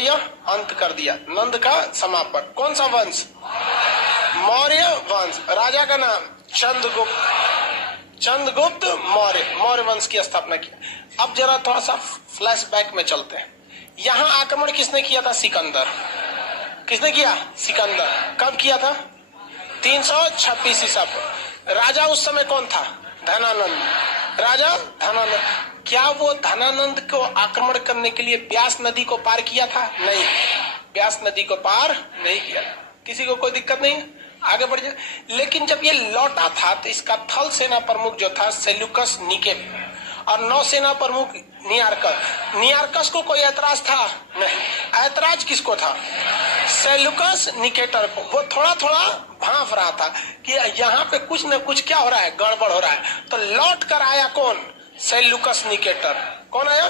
यह अंत कर दिया, नंद का समापन। कौन सा वंश? मौर्य वंश। राजा का नाम चंद्रगुप्त। चंद्रगुप्त मौर्य, मौर्य वंश की स्थापना की। अब जरा थोड़ा सा फ्लैशबैक में चलते हैं। यहाँ आक्रमण किसने किया था? सिकंदर। किसने किया? सिकंदर। कब किया था? 326 ईसा पूर्व। राजा उस समय कौन था? धनानंद। राजा धनानंद। क्या वो धनानंद को आक्रमण करने के लिए ब्यास नदी को पार किया था? नहीं, ब्यास नदी को पार नहीं किया। किसी को कोई दिक्कत नहीं, आगे बढ़ जाए। लेकिन जब ये लौटा था तो इसका थल सेना प्रमुख जो था सेल्यूकस निकेटर और नौसेना प्रमुख नियारकस। नियारकस को कोई ऐतराज था? नहीं। ऐतराज किसको था? सेल्यूकस निकेटर को। वो थोड़ा थोड़ा भांफ रहा था कि यहाँ पे कुछ न कुछ क्या हो रहा है, गड़बड़ हो रहा है। तो लौट कर आया कौन? Seleucus Nicator. कौन आया?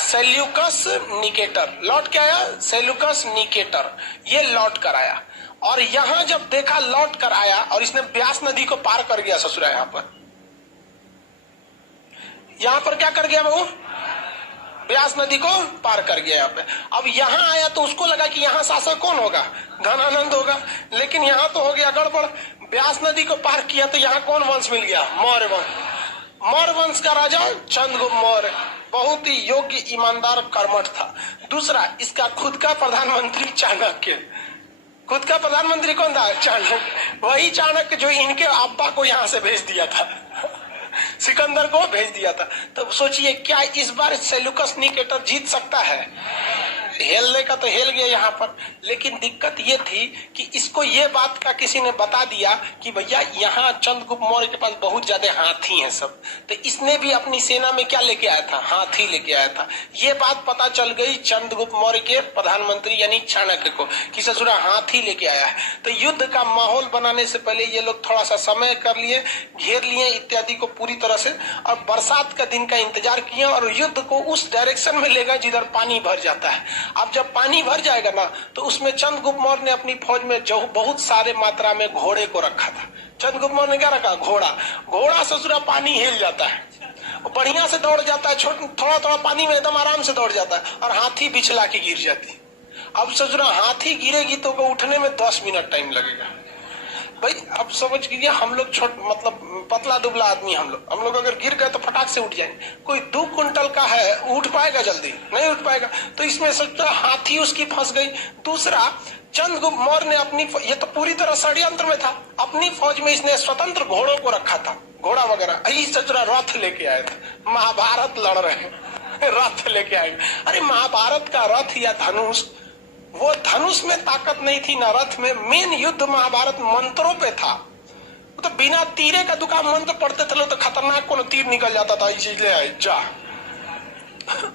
Seleucus Nicator. लौट के आया सेल्यूकस निकेटर, ये लौट कर आया। और यहाँ जब देखा लौट कर आया और इसने ब्यास नदी को पार कर गया ससुरा। यहाँ पर क्या कर गया वो? ब्यास नदी को पार कर गया यहाँ पे। अब यहाँ आया तो उसको लगा कि यहाँ शासक कौन होगा? धनानंद होगा। लेकिन यहाँ तो हो गया गड़बड़। ब्यास नदी को पार किया तो यहाँ कौन वंश मिल गया? मौर्य वंश। मौर्य वंश का राजा चंद्रगुप्त मौर्य बहुत ही योग्य, ईमानदार, कर्मठ था। दूसरा, इसका खुद का प्रधानमंत्री चाणक्य। खुद का प्रधानमंत्री कौन था? चाणक्य। वही चाणक्य जो इनके अब्बा को यहाँ से भेज दिया था, सिकंदर को भेज दिया था। तो सोचिए क्या इस बार सेल्यूकस निकेटर जीत सकता है? हेलने का तो हेल गया यहाँ पर। लेकिन दिक्कत ये थी कि इसको ये बात का किसी ने बता दिया कि भैया यहाँ चंद्रगुप्त मौर्य के पास बहुत ज्यादा हाथी हैं सब। तो इसने भी अपनी सेना में क्या लेके आया था? हाथी लेके आया था। ये बात पता चल गई चंद्रगुप्त मौर्य के प्रधानमंत्री यानी चाणक्य को कि ससुरा हाथी लेके आया है। तो युद्ध का माहौल बनाने से पहले ये लोग थोड़ा सा समय कर लिए, घेर लिए इत्यादि को पूरी तरह से, और बरसात का दिन का इंतजार किया और युद्ध को उस डायरेक्शन में ले गए जिधर पानी भर जाता है। अब जब पानी भर जाएगा ना तो उसमें चंद्रगुप्त मौर्य ने अपनी फौज में जो बहुत सारे मात्रा में घोड़े को रखा था। चंद्रगुप्त मौर्य ने क्या रखा? घोड़ा। घोड़ा ससुरा पानी हिल जाता है, बढ़िया से दौड़ जाता है, थोड़ा थोड़ा पानी में एकदम आराम से दौड़ जाता है, और हाथी बिछला के गिर जाती। अब ससुरा हाथी गिरेगी तो उठने में 10 मिनट टाइम लगेगा। भाई अब समझ लीजिए हम लोग मतलब पतला दुबला आदमी, हम लोग अगर गिर गए तो फटाक से उठ जाएंगे। कोई 2 कुंटल का है, उठ पाएगा? जल्दी नहीं उठ पाएगा। तो इसमें सोचता हाथी उसकी फंस गई। दूसरा, चंद्रगुप्त मौर्य ने अपनी, ये तो पूरी तरह षड्यंत्र में था, अपनी फौज में इसने स्वतंत्र घोड़ों को रखा था, घोड़ा वगैरह। सचुरा रथ लेके आए थे, महाभारत लड़ रहे हैं, रथ लेके आए। अरे महाभारत का रथ या धनुष, वो धनुष में ताकत नहीं थी ना रथ में। मेन युद्ध महाभारत मंत्रों पे था। तो बिना तीरे का दुकान मंत्र पढ़ते थे तो खतरनाक को तीर निकल जाता था, इसलिए जा।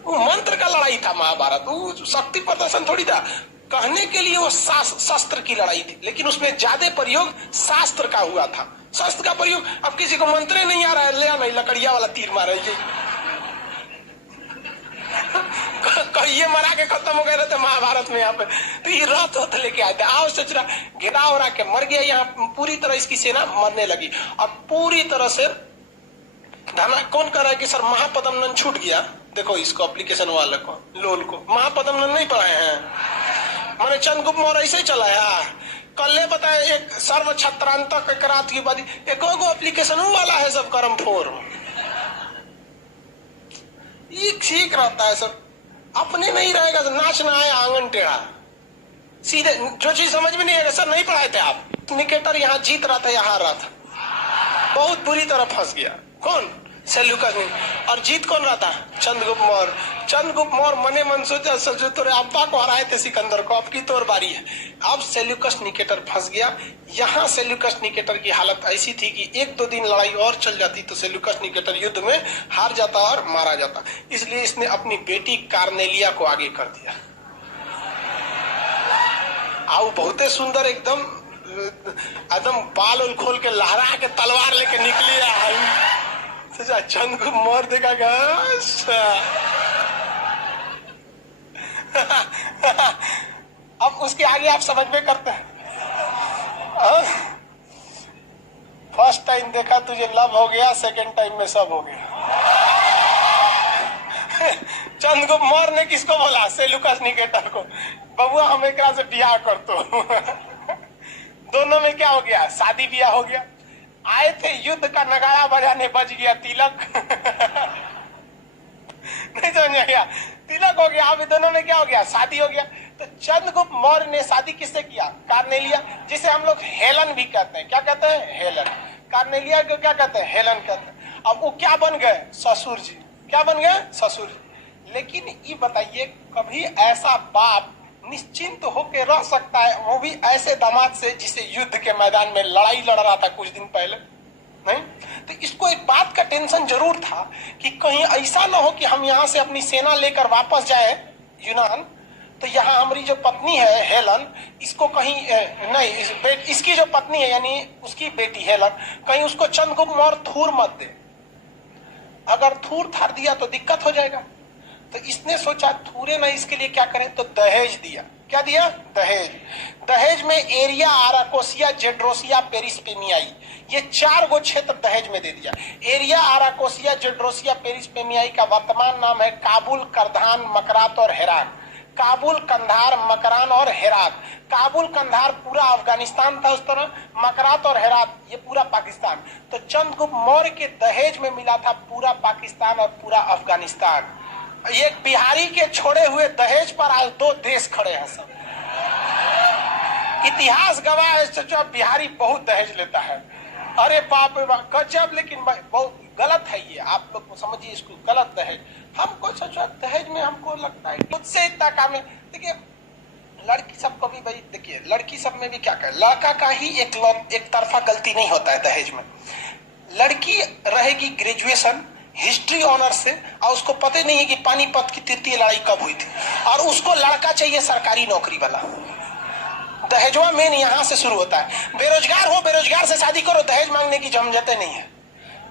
वो मंत्र का लड़ाई था महाभारत, वो शक्ति प्रदर्शन थोड़ी था। कहने के लिए वो शस्त्र की लड़ाई थी, लेकिन उसमें ज्यादा प्रयोग शास्त्र का हुआ था। शस्त्र का प्रयोग, अब किसी को मंत्र नहीं आ रहा है, ले नहीं लकड़िया वाला तीर मारे, ये मरा के खत्म हो गए थे महाभारत में यहाँ पे। तो ये रथ लेके आए थे। आओ सचरा घेरा हो रहा के मर गया। यहाँ पूरी तरह इसकी सेना मरने लगी। अब पूरी तरह से धना कौन कर रहा है कि सर महापद्मनंद छूट गया। देखो इसको एप्लीकेशन वाले को, लोल को महापद्मनंद नहीं पढ़ाए हैं, मैंने चंद्रगुप्त मौर्य ऐसे ही चलाया। कल बताया एक सर्व छत्रांतक करात की बात, एक एप्लीकेशन वाला है सब कर्म फोर। ये ठीक रहता है सब, अपने नहीं रहेगा तो नाच ना आए आंगन टेढ़ा। सीधे जो चीज समझ में नहीं आएगा, सर नहीं पढ़ाए थे आप। निकेटर यहाँ जीत रहा था, यहाँ रहा था, बहुत बुरी तरह फंस गया। कौन? सेल्यूकस ने। और जीत कौन रहा था? चंद्रगुप्त मौर्य। चंद्रगुप्त मौर्य मने मन सोचा सोचो तोरे अब्बा को हराए थे सिकंदर को, अब की तोर बारी है। अब सेल्यूकस निकेटर फंस गया। यहाँ सेल्यूकस निकेटर की हालत ऐसी थी कि 1-2 दिन लड़ाई और चल जाती तो सेल्यूकस निकेटर युद्ध में हार जाता और मारा जाता। इसलिए इसने अपनी बेटी कार्नेलिया को आगे कर दिया। आओ बहुते सुंदर, एकदम बाल उल खोल के लहरा के तलवार लेके निकली है। चंद्रगुप्त मौर्य देखा अब उसके आगे आप समझ में करते हैं। फर्स्ट टाइम देखा तुझे लव हो गया, सेकंड टाइम में सब हो गया। चंद्रगुप्त मौर्य ने किसको बोला? सेल्यूकस निकेटर को, बबुआ हम एक से बियाह कर तो। दोनों में क्या हो गया? शादी बियाह हो गया। आए थे युद्ध का नगाड़ा बजाने, बज गया तिलक। नहीं समझ में गया? तिलक हो गया। अब दोनों में क्या हो गया? शादी हो गया। तो चंद्रगुप्त मौर्य ने शादी किससे किया? कार्नेलिया, जिसे हम लोग हेलन भी कहते हैं। क्या कहते हैं? हेलन। कार्नेलिया को क्या कहते हैं? हेलन कहते हैं। अब वो क्या बन गए? ससुर जी। क्या बन गए? ससुर जी। लेकिन ये बताइए, कभी ऐसा बाप निश्चिंत होकर रह सकता है, वो भी ऐसे दामाद से जिसे युद्ध के मैदान में लड़ाई लड़ रहा था कुछ दिन पहले? नहीं। तो इसको एक बात का टेंशन जरूर था कि कहीं ऐसा ना हो कि हम यहाँ से अपनी सेना लेकर वापस जाए यूनान, तो यहाँ हमारी जो पत्नी है हेलन, इसको कहीं नहीं, इसकी जो पत्नी है यानी उसकी बेटी हेलन, कहीं उसको चंद्रगुप्त मौर्य थूर मत दे। अगर थूर थार दिया तो दिक्कत हो जाएगा। तो इसने सोचा थूरे ना, इसके लिए क्या करें? तो दहेज दिया। क्या दिया? दहेज। दहेज में एरिया, आराकोसिया, जेड्रोसिया, पेरिस्पेमियाई, ये 4 गो क्षेत्र दहेज में दे दिया। एरिया, आराकोसिया, जेड्रोसिया, पेरिस्पेमियाई का वर्तमान नाम है काबुल, करधान, मकरात और हेरात। काबुल, कंधार, मकरान और हेरात। काबुल, कंधार पूरा अफगानिस्तान था उस तरह, मकरात और हेरात ये पूरा पाकिस्तान। तो चंद्रगुप्त मौर्य के दहेज में मिला था पूरा पाकिस्तान और पूरा अफगानिस्तान। एक बिहारी के छोड़े हुए दहेज पर आज 2 देश खड़े हैं सब। इतिहास गवाह है, सोचो बिहारी बहुत दहेज लेता है। अरे बाप रे बाप, गजब। लेकिन बहुत गलत है ये, आप लोग समझिए इसको, गलत दहेज। हमको सोचो दहेज में हमको लगता है मुझसे इतना काम है। देखिए लड़की सब को भी भाई, देखिए लड़की सब में भी क्या करे, लड़का का ही एक तरफा गलती नहीं होता है दहेज में। लड़की रहेगी ग्रेजुएशन हिस्ट्री ऑनर से, और उसको पता नहीं है कि पानीपत की तृतीय लड़ाई कब हुई थी, और उसको लड़का चाहिए सरकारी नौकरी वाला। दहेजवा मेन यहाँ से शुरू होता है। बेरोजगार हो, बेरोजगार से शादी करो, दहेज मांगने की झंझटें नहीं है।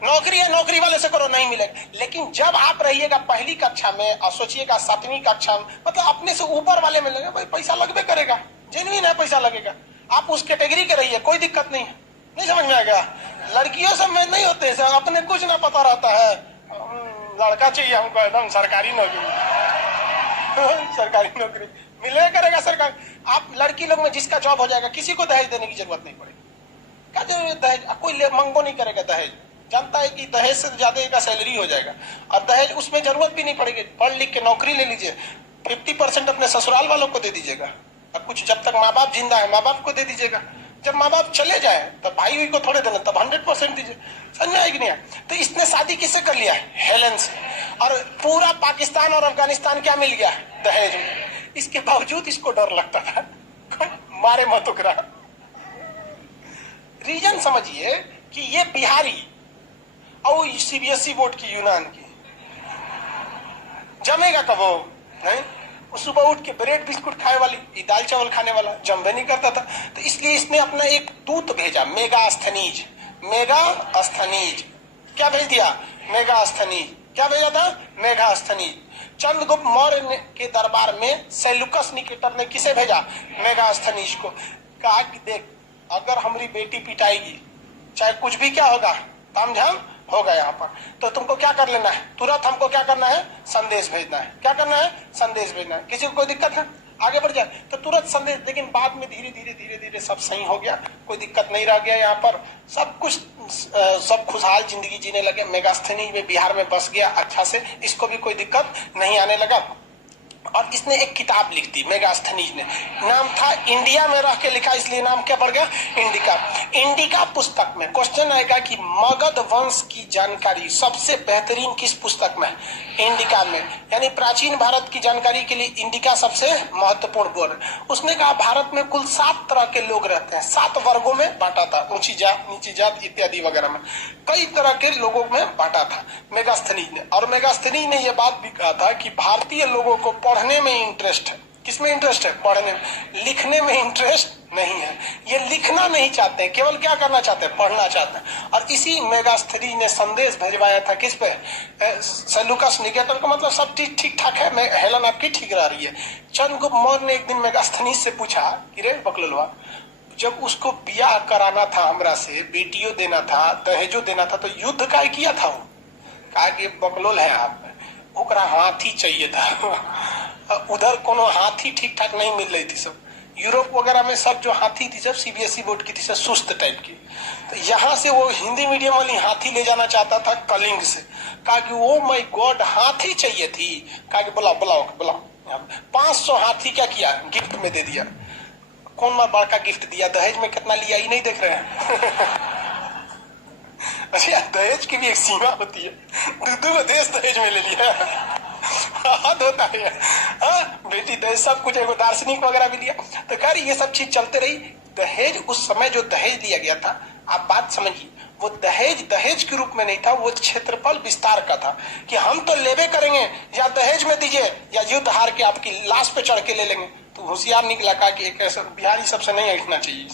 नौकरी है, नौकरी वाले से करो, नहीं मिलेगा। लेकिन जब आप रहिएगा पहली कक्षा में और सोचिएगा 7वीं कक्षा में, मतलब अपने से ऊपर वाले में लगेगा, भाई पैसा लगबे करेगा, जेन्युइन है, पैसा लगेगा। आप उस कैटेगरी के रहिए, कोई दिक्कत नहीं है। नहीं समझ में आ गया? लड़कियों सब में नहीं होते, अपने कुछ ना पता रहता है, लड़का चाहिए हमको एकदम सरकारी नौकरी। सरकारी नौकरी मिले करेगा सरकार। आप लड़की लोग में जिसका जॉब हो जाएगा, किसी को दहेज देने की जरूरत नहीं पड़ेगी। क्या जरूरत दहेज? कोई मंगो नहीं करेगा दहेज, जानता है कि दहेज से ज्यादा का सैलरी हो जाएगा, और दहेज उसमें जरूरत भी नहीं पड़ेगी। पढ़ लिख के नौकरी ले लीजिए, 50% अपने ससुराल वालों को दे दीजिएगा, और कुछ जब तक माँ बाप जिंदा है माँ बाप को दे दीजिएगा। जब माँ बाप चले जाए तब भाई को थोड़े देना, तब 100% दीजिए। समझ में आएगी नहीं? तो इसने शादी किससे कर लिया? हेलन से। और पूरा पाकिस्तान और अफगानिस्तान क्या मिल गया? दहेज में। इसके बावजूद इसको डर लगता था, मारे मत उकरा। रीजन समझिए कि ये बिहारी और सीबीएसई बोर्ड की यूनान की जमेगा कब? वो नहीं। सुबह उठ के ब्रेड बिस्कुट खाए वाली, दाल चावल खाने वाला जमबे नहीं करता था। तो इसलिए इसने अपना एक दूत भेजा, मेगास्थनीज। मेगास्थनीज क्या भेज दिया? मेगास्थनीज। क्या भेजा था? मेगास्थनीज। चंद्रगुप्त मौर्य के दरबार में सेल्यूकस निकेटर ने किसे भेजा? मेगास्थनीज को। कहा कि देख, अगर हमारी बेटी पिटाएगी, चाहे कुछ भी क्या होगा, तामझाम होगा यहाँ पर, तो तुमको क्या कर लेना है? तुरंत हमको क्या करना है? संदेश भेजना है। क्या करना है? संदेश भेजना है। किसी को कोई दिक्कत है? आगे बढ़ जाए तो तुरंत संदेश। लेकिन बाद में धीरे धीरे सब सही हो गया, कोई दिक्कत नहीं रह गया, यहाँ पर सब कुछ सब खुशहाल जिंदगी जीने लगे। मेगास्थनीज में बिहार में बस गया अच्छा से, इसको भी कोई दिक्कत नहीं आने लगा। और इसने एक किताब लिख दी मेगास्थनीज ने, नाम था इंडिया में रह के लिखा, इसलिए नाम क्या पड़ गया? इंडिका। इंडिका पुस्तक में क्वेश्चन आएगा कि मगध वंश की जानकारी सबसे बेहतरीन किस पुस्तक में? इंडिका में। यानी प्राचीन भारत की जानकारी के लिए इंडिका सबसे महत्वपूर्ण बोर्ड। उसने कहा भारत में कुल 7 तरह के लोग रहते हैं, 7 वर्गों में बांटा था, ऊंची जात, नीची जात इत्यादि वगैरह में कई तरह के लोगों में बांटा था मेगास्थनीज ने। और मेगास्थनीज ने यह बात भी कहा था कि भारतीय लोगों को पढ़ने में इंटरेस्ट है। किसमें इंटरेस्ट है? पढ़ने में। लिखने में इंटरेस्ट नहीं है, ये लिखना नहीं चाहते, केवल क्या करना चाहते हैं? पढ़ना चाहते हैं। और इसी मेगास्थनीज ने संदेश भेजवाया था किस पे? सेल्यूकस निकेटर को। मतलब सब चीज ठीक ठाक है, मैं हेलन आपकी ठीक रह रही है। चंद्रगुप्त मौर्य ने एक दिन मेगास्थनीज से पूछा कि रे बकलोलवा, जब उसको बियाह कराना था हमरा से, बेटियों देना था, दहेजो देना था, तो युद्ध काय किया था वो? कहा कि बकलोल है आप, ओकरा हाथी चाहिए था। उधर कोनो हाथी ठीक ठाक नहीं मिल रही थी, सब यूरोप वगैरह में सब जो हाथी थी सब सीबीएसई बोर्ड की थी, सब सुस्त टाइप की। तो यहाँ से वो हिंदी मीडियम वाली हाथी ले जाना चाहता था कलिंग से। कहा कि ओ माय गॉड हाथी चाहिए थी। कहा कि बुलाओ बुलाओ बुलाओ। 500 हाथी क्या किया, गिफ्ट में दे दिया। कौन बड़का गिफ्ट दिया, दहेज में कितना लिया ये नहीं देख रहे हैं। अच्छा, दहेज की भी एक सीमा होती है, दूध देश दहेज में ले लिया। हद होता है। बेटी दहेज सब कुछ, एगो दार्शनिक वगैरह भी लिया। तो खैर ये सब चीज चलते रही। दहेज उस समय जो दहेज दिया गया था, आप बात समझिए, वो दहेज दहेज के रूप में नहीं था, वो क्षेत्रफल विस्तार का था कि हम तो लेबे करेंगे, या दहेज में दीजिए या युद्ध हार के आपकी लाश पे चढ़ के ले लेंगे। तो होशियार निकला, कहा कि एक ऐसा बिहारी सबसे नहीं ऐठना चाहिए,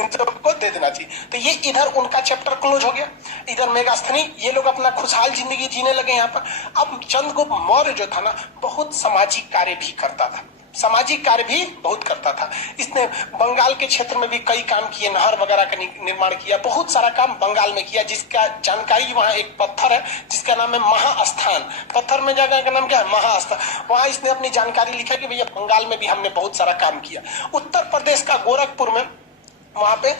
इन सबको दे देना चाहिए। तो ये इधर उनका चैप्टर क्लोज हो गया। इधर मेगास्थनी ये लोग अपना खुशहाल जिंदगी जीने लगे यहाँ पर। अब चंद्रगुप्त मौर्य जो था ना, बहुत सामाजिक कार्य भी करता था, सामाजिक कार्य भी बहुत करता था। इसने बंगाल के क्षेत्र में भी कई काम किए, नहर वगैरह का निर्माण किया, बहुत सारा काम बंगाल में किया, जिसका जानकारी वहाँ एक पत्थर है जिसका नाम है महास्थान। पत्थर में जगह का नाम क्या है, महास्थान। वहाँ इसने अपनी जानकारी लिखा कि भैया बंगाल में भी हमने बहुत सारा काम किया। उत्तर प्रदेश का गोरखपुर में, वहां पे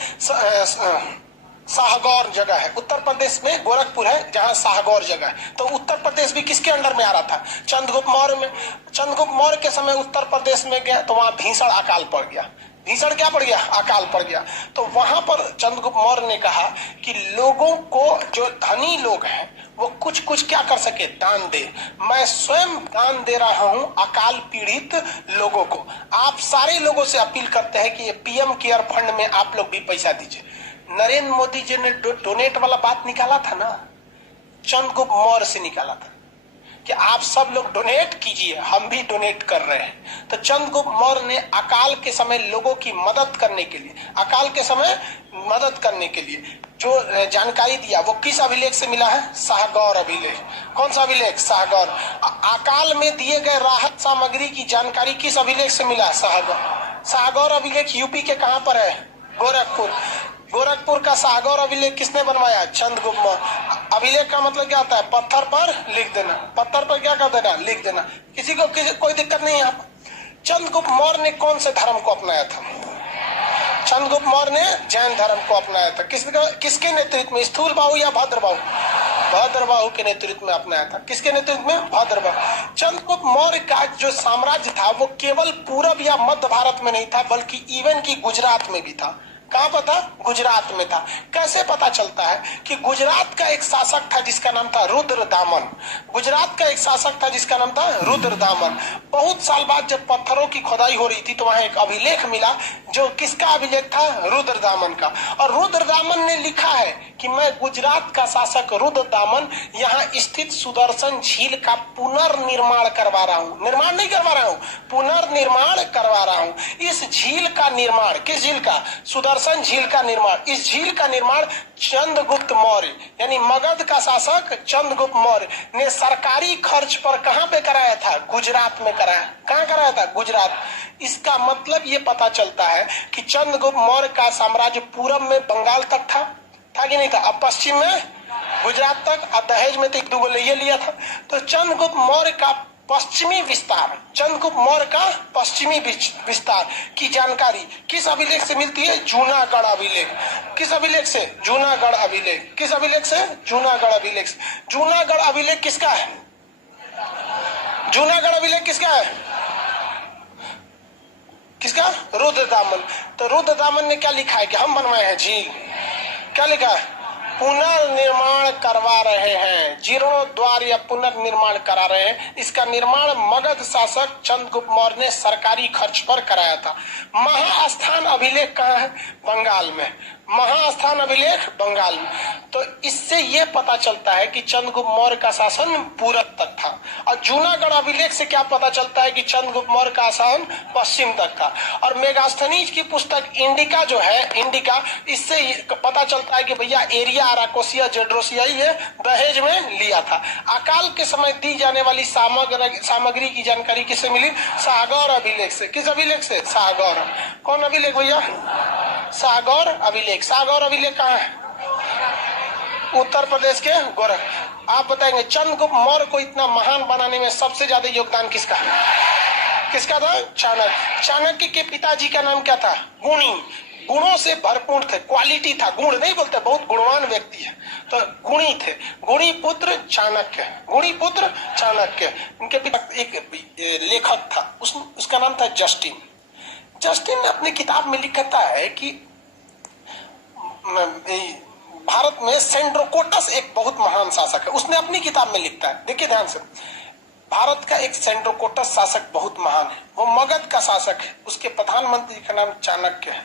शाहगौर जगह है, उत्तर प्रदेश में गोरखपुर है जहां शाहगौर जगह है। तो उत्तर प्रदेश भी किसके अंडर में आ रहा था, चंद्रगुप्त मौर्य में। चंद्रगुप्त मौर्य के समय उत्तर प्रदेश में गया तो वहां भीषण अकाल पड़ गया। भीषण क्या पड़ गया, अकाल पड़ गया। तो वहां पर चंद्रगुप्त मौर्य ने कहा कि लोगों को, जो धनी लोग हैं, वो कुछ कुछ क्या कर सके, दान दे। मैं स्वयं दान दे रहा हूं अकाल पीड़ित लोगों को। आप सारे लोगों से अपील करते हैं कि ये पीएम केयर फंड में आप लोग भी पैसा दीजिए। नरेंद्र मोदी जी ने डोनेट वाला बात निकाला था ना, चंद्रगुप्त मौर्य से निकाला था कि आप सब लोग डोनेट कीजिए, हम भी डोनेट कर रहे हैं। तो चंद्रगुप्त मौर्य ने अकाल के समय लोगों की मदद करने के लिए, अकाल के समय मदद करने के लिए जो जानकारी दिया वो किस अभिलेख से मिला है, शाहगौर अभिलेख। कौन सा अभिलेख, शाहगौर। अकाल में दिए गए राहत सामग्री की जानकारी किस अभिलेख से मिला, शाहगौर। शाहगौर अभिलेख यूपी के कहां पर है, गोरखपुर। गोरखपुर का शाहगौर अभिलेख किसने बनवाया, चंद्रगुप्त मौर्य। अभिलेख का मतलब क्या होता है, पत्थर पर लिख देना। पत्थर पर क्या कर देना, लिख देना। किसी को कोई दिक्कत नहीं है यहाँ पर। चंद्रगुप्त मौर्य ने कौन से धर्म को अपनाया था, चंद्रगुप्त मौर्य ने जैन धर्म को अपनाया था। किसके नेतृत्व में, स्थूलबाहु या भद्रबाहु, भद्रबाहु के नेतृत्व में अपनाया था। किसके नेतृत्व में, भद्रबाहु। चंद्रगुप्त मौर्य का जो साम्राज्य था वो केवल पूरब या मध्य भारत में नहीं था, बल्कि इवन की गुजरात में भी था। कहां पर था, गुजरात में था। कैसे पता चलता है कि गुजरात का एक शासक था जिसका नाम था रुद्रदामन। गुजरात का एक शासक था जिसका नाम था रुद्रदामन। बहुत साल बाद जब पत्थरों की खुदाई हो रही थी तो वहां एक अभिलेख मिला, जो किसका अभिलेख था, रुद्रदामन का। और रुद्रदामन ने लिखा है कि मैं गुजरात का शासक रुद्रदामन यहाँ स्थित सुदर्शन झील का पुनर्निर्माण करवा रहा हूँ। निर्माण नहीं करवा रहा हूँ, पुनर्निर्माण करवा रहा हूँ। इस झील का निर्माण, किस झील का, सुदर्शन झील का निर्माण। इस झील का निर्माण चंद्रगुप्त मौर्य यानी मगध का शासक चंद्रगुप्त मौर्य ने सरकारी खर्च पर कहां पे कराया था, गुजरात में कराया। कहां कराया था, गुजरात। इसका मतलब ये पता चलता है कि चंद्रगुप्त मौर्य का साम्राज्य पूरब में बंगाल तक था कि नहीं था, अब पश्चिम में गुजरात तक, अब दहेज में तो एक दो ले लिया था। तो चंद्रगुप्त मौर्य का पश्चिमी विस्तार, चंद्रगुप्त मौर्य का पश्चिमी विस्तार की जानकारी किस अभिलेख से मिलती है, जूनागढ़ अभिलेख। किस अभिलेख से, जूनागढ़ अभिलेख। किस अभिलेख से, जूनागढ़ अभिलेख से। जूनागढ़ अभिलेख किसका है, जूनागढ़ अभिलेख किसका है, किसका, रुद्रदामन। तो रुद्रदामन ने क्या लिखा है कि हम बनवाए हैं झील, क्या लिखा है, पुनर्निर्माण करवा रहे हैं, जीर्णोद्वार या पुनर्निर्माण करा रहे हैं। इसका निर्माण मगध शासक चंद्रगुप्त मौर्य ने सरकारी खर्च पर कराया था। महास्थान अभिलेख कहाँ है, बंगाल में। महास्थान अभिलेख बंगाल में। तो इससे यह पता चलता है कि चंद्रगुप्त मौर्य का शासन पूरब तक था। और जूनागढ़ अभिलेख से क्या पता चलता है कि चंद्रगुप्त मौर्य का शासन पश्चिम तक था। और मेगास्थनीज की पुस्तक इंडिका जो है, इंडिका, इससे पता चलता है कि भैया एरिया अराकोसिया जेड्रोसिया ये दहेज में लिया था। अकाल के समय दी जाने वाली सामग्री की जानकारी किससे मिली, शाहगौर अभिलेख से। किस अभिलेख से, शाहगौर। कौन अभिलेख भैया, शाहगौर अभिलेख। शाहगौर अभिलेख कहाँ है, उत्तर प्रदेश के आप बताएंगे चंद्रगुप्त मौर्य को इतना महान बनाने में सबसे ज्यादा योगदान किसका किसका था? चाणक्य। चाणक्य के पिताजी का नाम क्या था? गुणी। गुणों से भरपूर थे, क्वालिटी था, गुण नहीं बोलते, बहुत गुणवान व्यक्ति है, तो गुणी थे। गुणी पुत्र चाणक्य, गुणी पुत्र चाणक्य। उनके पिता एक लेखक था, उसका नाम था जस्टिन। जस्टिन ने अपनी किताब में लिखता है कि भारत में सेंड्रोकोटस एक बहुत महान शासक है। उसने अपनी किताब में लिखता है, देखिए ध्यान से, भारत का एक सेंड्रोकोटस शासक बहुत महान है, वो मगध का शासक है, उसके प्रधानमंत्री का नाम चाणक्य है,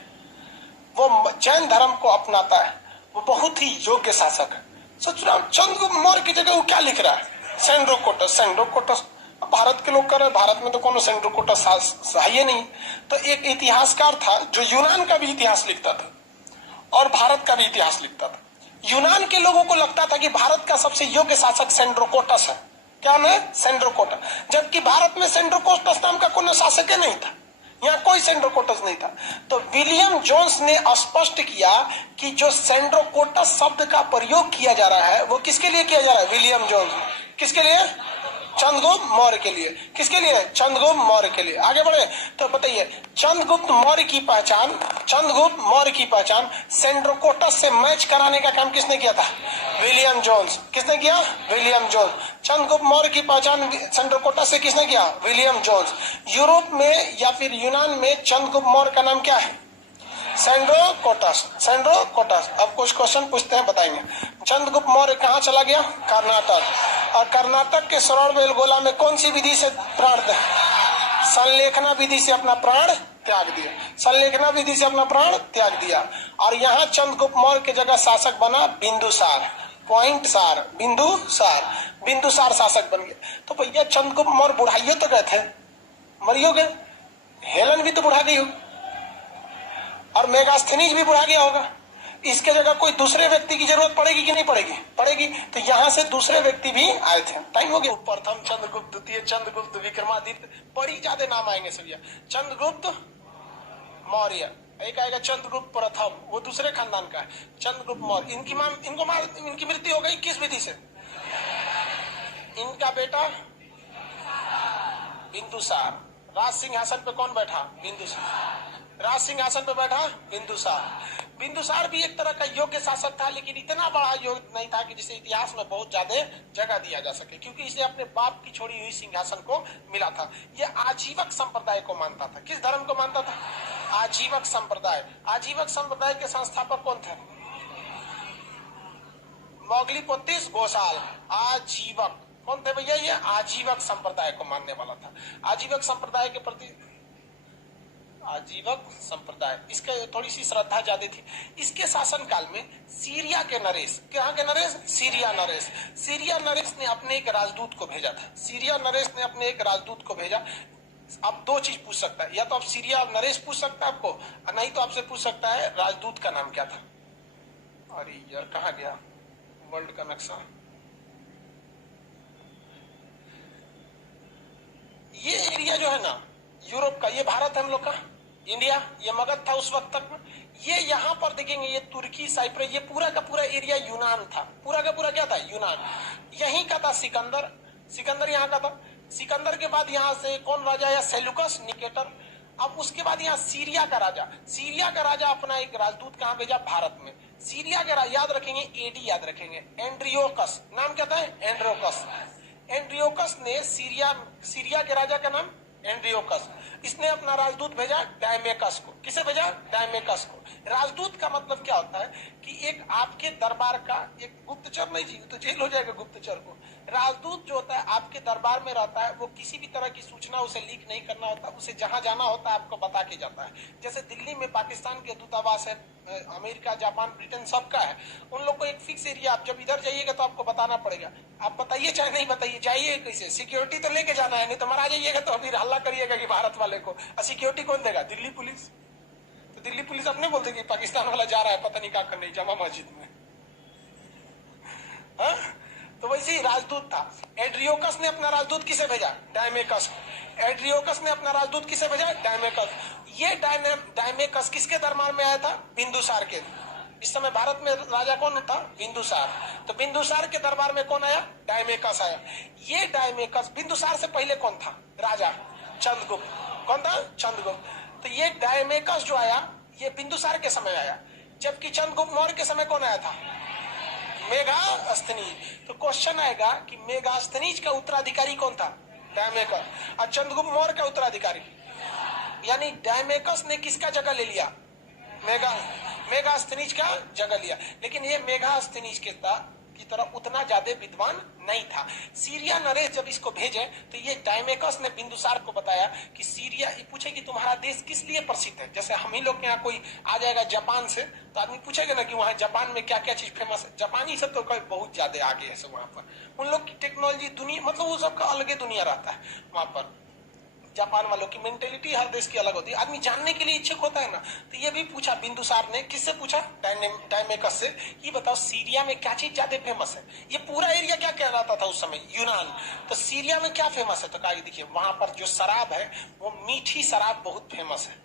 वो जैन धर्म को अपनाता है, वो बहुत ही योग्य शासक है। सोच रहा हूं चंद्रगुप्त मौर्य की जगह वो क्या लिख रहा है? सेंड्रोकोटस। सेंड्रोकोटस भारत के लोग कर रहे, भारत में तो कौन सेंड्रोकोटस है नहीं। तो एक इतिहासकार था जो यूनान का भी इतिहास लिखता था और भारत का भी इतिहास लिखता था। यूनान के लोगों को लगता था कि भारत का सबसे योग्य शासक सेंड्रोकोटस है। क्या नाम है? सेंड्रोकोटस। जबकि भारत में सेंड्रोकोटस नाम का कोई शासक नहीं था, यहाँ कोई सेंड्रोकोटस नहीं था। तो विलियम जोन्स ने स्पष्ट किया कि जो सेंड्रोकोटस शब्द का प्रयोग किया जा रहा है वो किसके लिए किया जा रहा है? William Jones. किसके लिए? चंद्रगुप्त मौर्य के लिए। किसके लिए? चंद्रगुप्त मौर्य के लिए। आगे बढ़े तो बताइए, चंद्रगुप्त मौर्य की पहचान, चंद्रगुप्त मौर्य की पहचान सेंड्रोकोटस से मैच कराने का काम किसने किया था? William Jones. किसने किया? William Jones. चंद्रगुप्त मौर्य की पहचान सेंड्रोकोटस से किसने किया? William Jones. यूरोप में या फिर यूनान में चंद्रगुप्त मौर्य का नाम क्या है? सेंड्रोकोटस। सेंड्रोकोटस। अब कुछ क्वेश्चन पूछते हैं, बताएंगे। चंद्रगुप्त मौर्य कहाँ चला गया? कर्नाटक। और कर्नाटक के श्रवणबेलगोला में कौन सी विधि से प्राण, संलेखना विधि से अपना प्राण त्याग दिया। संलेखना विधि से अपना प्राण त्याग दिया। और यहाँ चंद्रगुप्त मौर्य की जगह शासक बना बिंदुसार। पॉइंट सार, बिंदुसार। बिंदुसार शासक बन गया। तो भैया चंद्रगुप्त मौर्य बुढ़ाइयों तो गए थे, मरियो गए, हेलन भी तो बुढ़ा गई हो, और मेगास्थनीज भी बुढ़ा गया होगा। इसके जगह कोई दूसरे व्यक्ति की जरूरत पड़ेगी कि नहीं पड़ेगी? पड़ेगी। तो यहाँ से दूसरे व्यक्ति भी आए थे। टाइम हो गया। प्रथम चंद्रगुप्त, द्वितीय चंद्रगुप्त, विक्रमादित्य, बड़ी ज्यादा नाम आएंगे सब। चंद्रगुप्त मौर्य, एक आएगा चंद्रगुप्त प्रथम, वो दूसरे खानदान का है। चंद्रगुप्त मौर्य, इनकी मृत्यु हो गई किस विधि से? इनका बेटा बिंदुसार। राज सिंहासन पे कौन बैठा? बिंदुसार। राज सिंहासन पे बैठा बिंदुसार। बिंदुसार भी एक तरह का योग्य शासक था, लेकिन इतना बड़ा योग्य नहीं था कि जिसे इतिहास में बहुत ज्यादा जगह दिया जा सके, क्योंकि इसे अपने बाप की छोड़ी हुई सिंहासन को मिला था। यह आजीवक संप्रदाय को मानता था। किस धर्म को मानता था? आजीवक संप्रदाय। आजीवक संप्रदाय के संस्थापक कौन थे? मोगलीपोतिस गोसाल। आजीवक कौन थे भैया? ये आजीवक संप्रदाय को मानने वाला था। आजीवक संप्रदाय के प्रति, आजीवक संप्रदाय, इसके थोड़ी सी श्रद्धा ज्यादा थी। इसके शासन काल में सीरिया के नरेश, कहाँ के नरेश? सीरिया नरेश। सीरिया नरेश ने अपने एक राजदूत को भेजा था। सीरिया नरेश ने अपने एक राजदूत को भेजा। अब दो चीज पूछ सकता है, या तो आप सीरिया नरेश पूछ सकता है आपको, नहीं तो आपसे पूछ सकता है राजदूत का नाम क्या था। अरे यार कहाँ गया वर्ल्ड का नक्शा? ये एरिया जो है ना यूरोप का, ये भारत है हम लोग का, इंडिया, ये मगध था उस वक्त तक में। ये यहाँ पर देखेंगे, ये तुर्की, साइप्रस, ये पूरा का पूरा एरिया यूनान था। पूरा का पूरा क्या था? यूनान। यहीं का था सिकंदर। सिकंदर यहाँ का था। सिकंदर के बाद यहाँ से कौन राजा आया? Seleucus Nicator. अब उसके बाद यहाँ सीरिया का राजा, सीरिया का राजा अपना एक राजदूत कहाँ भेजा? भारत में। सीरिया का याद रखेंगे, एडी याद रखेंगे, एंड्रियोकस। नाम क्या था? एंड्रियोकस। एंड्रियोकस ने सीरिया के राजा का नाम एंड्रियोकस। इसने अपना राजदूत भेजा डायमेकस को। किसे भेजा? डायमेकस को। राजदूत का मतलब क्या होता है कि एक आपके दरबार का एक गुप्तचर, नहीं जी तो जेल हो जाएगा गुप्तचर को। राजदूत जो होता है आपके दरबार में रहता है, वो किसी भी तरह की सूचना उसे लीक नहीं करना होता, उसे जहां जाना होता है आपको बता के जाता है। जैसे दिल्ली में पाकिस्तान के दूतावास है, अमेरिका, जापान, ब्रिटेन सबका है। उन लोग को एक फिक्स एरिया, आप जब इधर जाइएगा तो आपको बताना पड़ेगा। आप बताइए चाहे नहीं बताइए, जाइए कैसे, सिक्योरिटी तो लेके जाना है, नहीं तो मरा जाइएगा तो अभी हल्ला करिएगा कि भारत वाले को। सिक्योरिटी कौन देगा? दिल्ली पुलिस। तो दिल्ली पुलिस अपने बोल देगी पाकिस्तान वाला जा रहा है पता नहीं क्या करने जमा मस्जिद में। हा? तो वैसे ही राजदूत था। एड्रियोकस ने अपना राजदूत किसे भेजा? डायमेकस। एड्रियोकस ने अपना राजदूत किसे भेजा? डायमेकस। ये डायमेकस किसके दरबार में आया था? बिंदुसार के। इस समय भारत में राजा कौन था? बिंदुसार। तो बिंदुसार के दरबार में कौन आया? डायमेकस आया। ये डायमेकस, बिंदुसार से पहले कौन था राजा? चंद्रगुप्त। कौन था? चंद्रगुप्त। तो ये डायमेकस जो आया ये बिंदुसार के समय आया, जबकि चंद्रगुप्त मौर्य के समय कौन आया था? मेगास्थनीज। तो क्वेश्चन आएगा कि मेगास्थनीज का उत्तराधिकारी कौन था? डायमेकस। और चंद्रगुप्त मौर्य का उत्तराधिकारी, यानी डायमेकस ने किसका जगह ले लिया? मेगास्थनीज का जगह लिया। लेकिन ये मेगास्थनीज की तरह उतना ज्यादा विद्वान नहीं था। सीरिया नरेश जब इसको भेजे तो ये डायमेकस ने बिंदुसार को बताया कि सीरिया, पूछे कि तुम्हारा देश किस लिए प्रसिद्ध है। जैसे हम ही लोग के यहाँ कोई आ जाएगा जापान से तो आदमी पूछेगा ना कि वहाँ जापान में क्या क्या चीज फेमस है। जापानी सब तो बहुत ज्यादा आगे है सब वहाँ पर। उन लोग की टेक्नोलॉजी दुनिया, मतलब वो सबका अलग दुनिया रहता है वहां पर। जापान वालों की मेंटेलिटी हर देश की अलग होती है, आदमी जानने के लिए इच्छुक होता है ना। तो ये भी पूछा बिंदुसार ने, किससे पूछा? डायमेकस से। ये बताओ सीरिया में क्या चीज ज्यादा फेमस है? ये पूरा एरिया क्या कहलाता था उस समय? यूनान। तो सीरिया में क्या फेमस है? तो कहा देखिए वहां पर जो शराब है वो मीठी शराब बहुत फेमस है,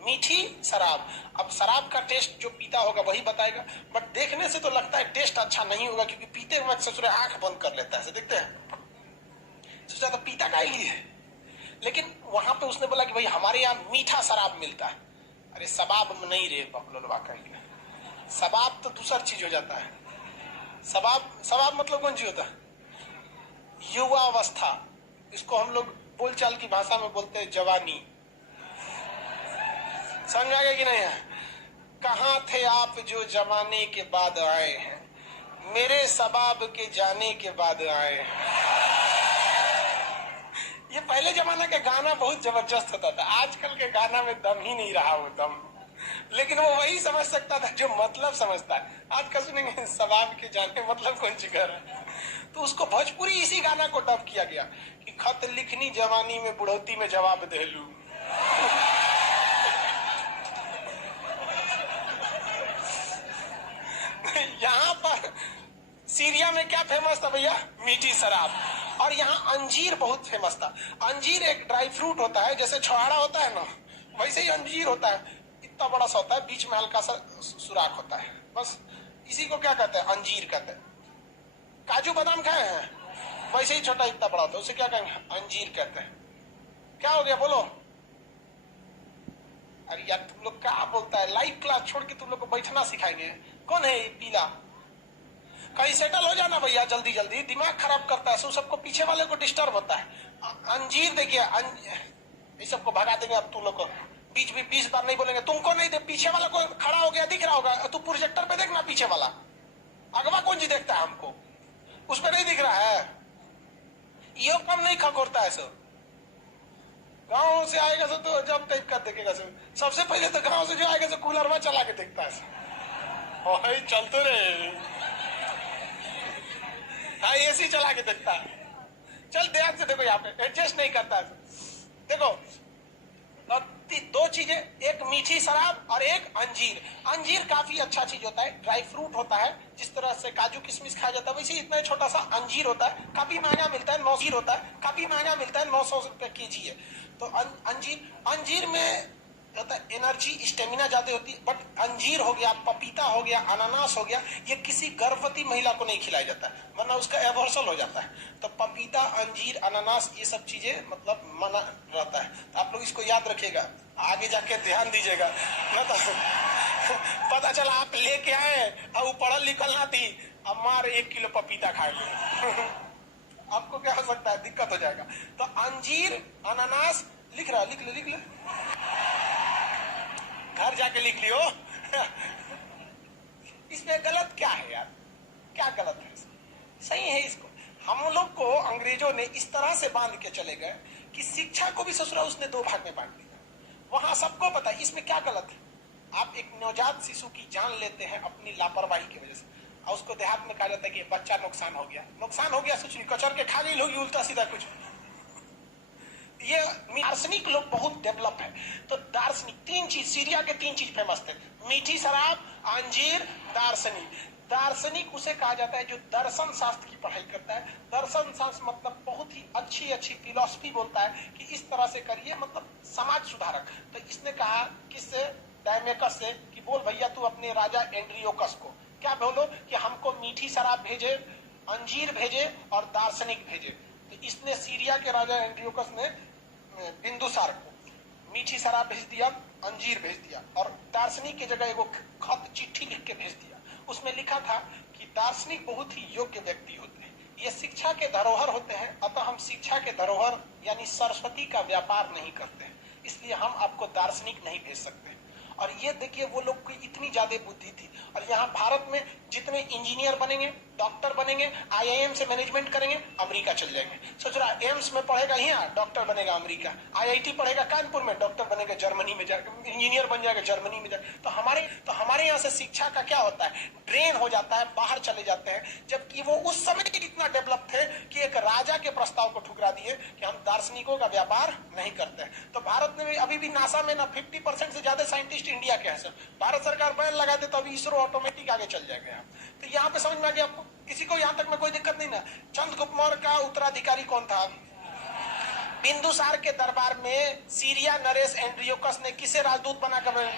मीठी शराब। अब शराब का टेस्ट जो पीता होगा वही बताएगा, बट देखने से तो लगता है टेस्ट अच्छा नहीं होगा, क्योंकि पीते वक्त ससुरे आंख बंद कर लेता है, देखते हैं सोचा तो पीता का ही है। लेकिन वहां पे उसने बोला कि भाई हमारे यहाँ मीठा शराब मिलता है। अरे शबाब में नहीं रे बकलोलवा कहिए, शबाब तो दूसरा चीज हो जाता है। शबाब मतलब कौन चीज होता है? युवावस्था। इसको हम लोग बोलचाल की भाषा में बोलते हैं जवानी। समझ आ गया कि नहीं है? कहाँ थे आप जो जमाने के बाद आए हैं, मेरे शबाब के जाने के बाद आए हैं। ये पहले जमाना का गाना बहुत जबरदस्त होता था, आजकल के गाना में दम ही नहीं रहा वो दम। लेकिन वो वही समझ सकता था जो मतलब समझता है। आज का सुनेंगे शबाब के जाने मतलब कौन सी कर है, तो उसको भोजपुरी इसी गाना को डब किया गया कि खत लिखनी जवानी में बुढ़ौती में जवाब दे लू। यहाँ पर सीरिया में क्या फेमस था भैया? मीठी शराब। और यहाँ अंजीर बहुत फेमस था। अंजीर एक ड्राई फ्रूट होता है, जैसे छुहाड़ा होता है ना वैसे ही अंजीर होता है, इतना बड़ा सा होता है, बीच में हल्का सा सुराख होता है, बस इसी को क्या कहते हैं? अंजीर कहते हैं। काजू बादाम खाए हैं? वैसे ही छोटा इतना बड़ा होता है, उसे क्या कहेंगे? अंजीर कहते हैं। क्या हो गया बोलो? अरे यार तुम लोग क्या बोलता है? लाइव क्लास छोड़ के तुम लोग को बैठना सिखाएंगे। कौन है ये पीला? कहीं सेटल हो जाना भैया जल्दी जल्दी, दिमाग खराब करता है, सो सबको पीछे वाले को डिस्टर्ब होता है। अंजीर देखिए, इस सबको भगा देंगे अब तुम लोग को। बीच में 20 बार नहीं बोलेंगे, तुमको नहीं दे, पीछे वाला को खड़ा हो गया दिख रहा होगा, तू प्रोजेक्टर पे देखना पीछे वाला अगवा कौन जी देखता है हमको, उस पर नहीं दिख रहा है। ये कम नहीं खकोरता है सर। गाँव से आएगा सो तो जब टाइप का देखेगा सर, सबसे पहले तो गाँव से जो आएगा सो कूलर में चला के देखता है सर। चलते रहे, हाँ एसी चला के देखता है। चल ध्यान से देखो, यहाँ पे एडजस्ट नहीं करता है। देखो दो चीजें, एक मीठी शराब और एक अंजीर। अंजीर काफी अच्छा चीज होता है, ड्राई फ्रूट होता है, जिस तरह से काजू किशमिश खाया जाता है वैसे इतना छोटा सा अंजीर होता है, काफी महंगा मिलता है, 900 होता है, काफी महंगा मिलता है, 900 रुपए केजी है। तो अंजीर में होता है एनर्जी, स्टेमिना ज्यादा होती है। बट अंजीर हो गया, पपीता हो गया, अनानास हो गया, ये किसी गर्भवती महिला को नहीं खिलाया जाता है, वरना उसका एबॉर्शन हो जाता है। तो पपीता, अंजीर, अनानास ये सब चीजें मतलब मना रहता है। तो आप लोग इसको याद रखिएगा, आगे जाके ध्यान दीजिएगा। न तो पता चला आप लेके आए और वो पढ़ल लिखल ना थी, अब मार 1 किलो पपीता खाएंगे। आपको क्या हो सकता है? दिक्कत हो जाएगा। तो अंजीर, अनानास लिख रहा, लिख ले घर जाके लिख लियो। इसमें गलत क्या है यार? क्या गलत है? सही है। इसको हम लोग को अंग्रेजों ने इस तरह से बांध के चले गए कि शिक्षा को भी ससुरा उसने 2 भाग में बांट दिया। वहां सबको पता है इसमें क्या गलत है। आप एक नवजात शिशु की जान लेते हैं अपनी लापरवाही की वजह से, और उसको देहात में कहा जाता है कि बच्चा नुकसान हो गया, सोचिए कचर के खा गई होगी उल्टा सीधा कुछ। ये दार्शनिक लोग बहुत डेवलप है। तो दार्शनिक 3 चीज, सीरिया के 3 चीज फेमस थे, मीठी शराब, अंजीर, दार्शनिक। दार्शनिक उसे कहा जाता है जो दर्शन शास्त्र की पढ़ाई करता है। दर्शन शास्त्र मतलब बहुत ही अच्छी फिलॉसफी बोलता है कि इस तरह से करिए, मतलब समाज सुधारक। तो इसने कहा किससे? डायमेकस से कि बोल भैया तू अपने राजा एंड्रियोकस को क्या बोलो कि हमको मीठी शराब भेजे, अंजीर भेजे और दार्शनिक भेजे। तो इसने सीरिया के राजा एंड्रियोकस ने बिंदुसार को मीठी शराब भेज दिया, अंजीर भेज दिया और दार्शनिक की जगह एगो खत चिट्ठी लिख के भेज दिया। उसमें लिखा था कि दार्शनिक बहुत ही योग्य व्यक्ति होते हैं, ये शिक्षा के धरोहर होते हैं, अतः हम शिक्षा के धरोहर यानी सरस्वती का व्यापार नहीं करते हैं, इसलिए हम आपको दार्शनिक नहीं भेज सकते। और ये देखिए वो लोग की इतनी ज्यादा बुद्धि थी। और यहाँ भारत में जितने इंजीनियर बनेंगे, डॉक्टर बनेंगे, आईआईएम से मैनेजमेंट करेंगे, अमेरिका चल जाएंगे। सोच रहा एम्स में पढ़ेगा यहाँ, डॉक्टर बनेगा अमेरिका, आईआईटी पढ़ेगा कानपुर में, डॉक्टर बनेगा जर्मनी में जाकर, इंजीनियर बन जाएगा जर्मनी में जाकर। तो हमारे यहाँ से शिक्षा का क्या होता है, ड्रेन हो जाता है, बाहर चले जाते हैं। जबकि वो उस समय इतना डेवलप थे कि एक राजा के प्रस्ताव को ठुकरा दिए कि हम दार्शनिकों का व्यापार नहीं करते हैं। तो भारत में अभी भी नासा में ना 50% से ज्यादा साइंटिस्ट इंडिया के हैं। भारत सरकार बैन लगा दे तो अभी इसरो ऑटोमेटिक आगे चल जाएगा। तो यहाँ पे समझ में आ गया आपको, किसी को यहाँ तक में कोई दिक्कत नहीं ना। चंद्रगुप्त मौर्य का उत्तराधिकारी कौन था? बिंदुसार के दरबार में सीरिया नरेश एंड्रियोकस ने किसे राजदूत बनाकर,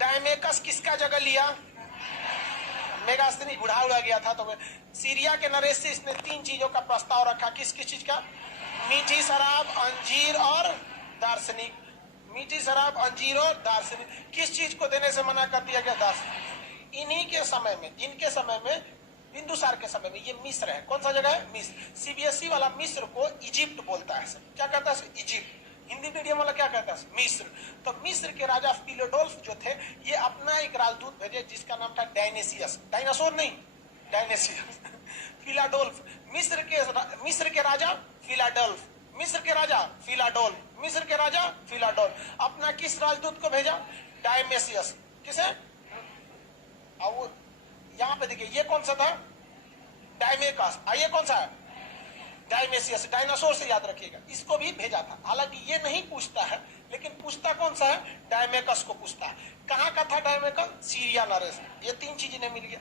डायमेकस किसका जगह लिया? मेगास्थनी बुढ़ा हुआ गया था। तो सीरिया के नरेश से इसने 3 चीजों का प्रस्ताव रखा। किस किस चीज का? मीठी शराब, अंजीर और दार्शनिक। मीठी शराब, अंजीर और दार्शनिक। किस चीज को देने से मना कर दिया गया? दार्शनिक। इन्हीं के समय में, जिनके समय में, बिंदुसार के समय में, ये मिस्र है। कौन सा जगह है? मिस्र। सीबीएसई वाला मिस्र को इजिप्ट बोलता है। क्या कहता है? इजिप्ट। हिंदी मीडियम वाला क्या कहता है? मिस्र। तो मिस्र के राजा फिलोडोल्फ जो थे, ये अपना एक राजदूत भेजे जिसका नाम था डायनेसियस। डायनासोर नहीं, डायनेसियस। फिलाडोल्फ। मिस्र के राजा फिलाडोल्फ, मिस्र के राजा फिलाडोल्फ, मिस्र के राजा फिलाडोल्फ। अपना किस राजदूत को भेजा? डायमेसियस। किसे? और यहाँ पे देखिए, ये कौन सा था? डायमेकस। ये कौन सा है? डायमेसियस। डायनासोर से याद रखिएगा। इसको भी भेजा था। हालांकि ये नहीं पूछता है, लेकिन पूछता कौन सा है? डायमेकस को पूछता है। कहाँ का था डायमेकस? सीरिया नरेश। ये 3 चीजें ने मिल गया।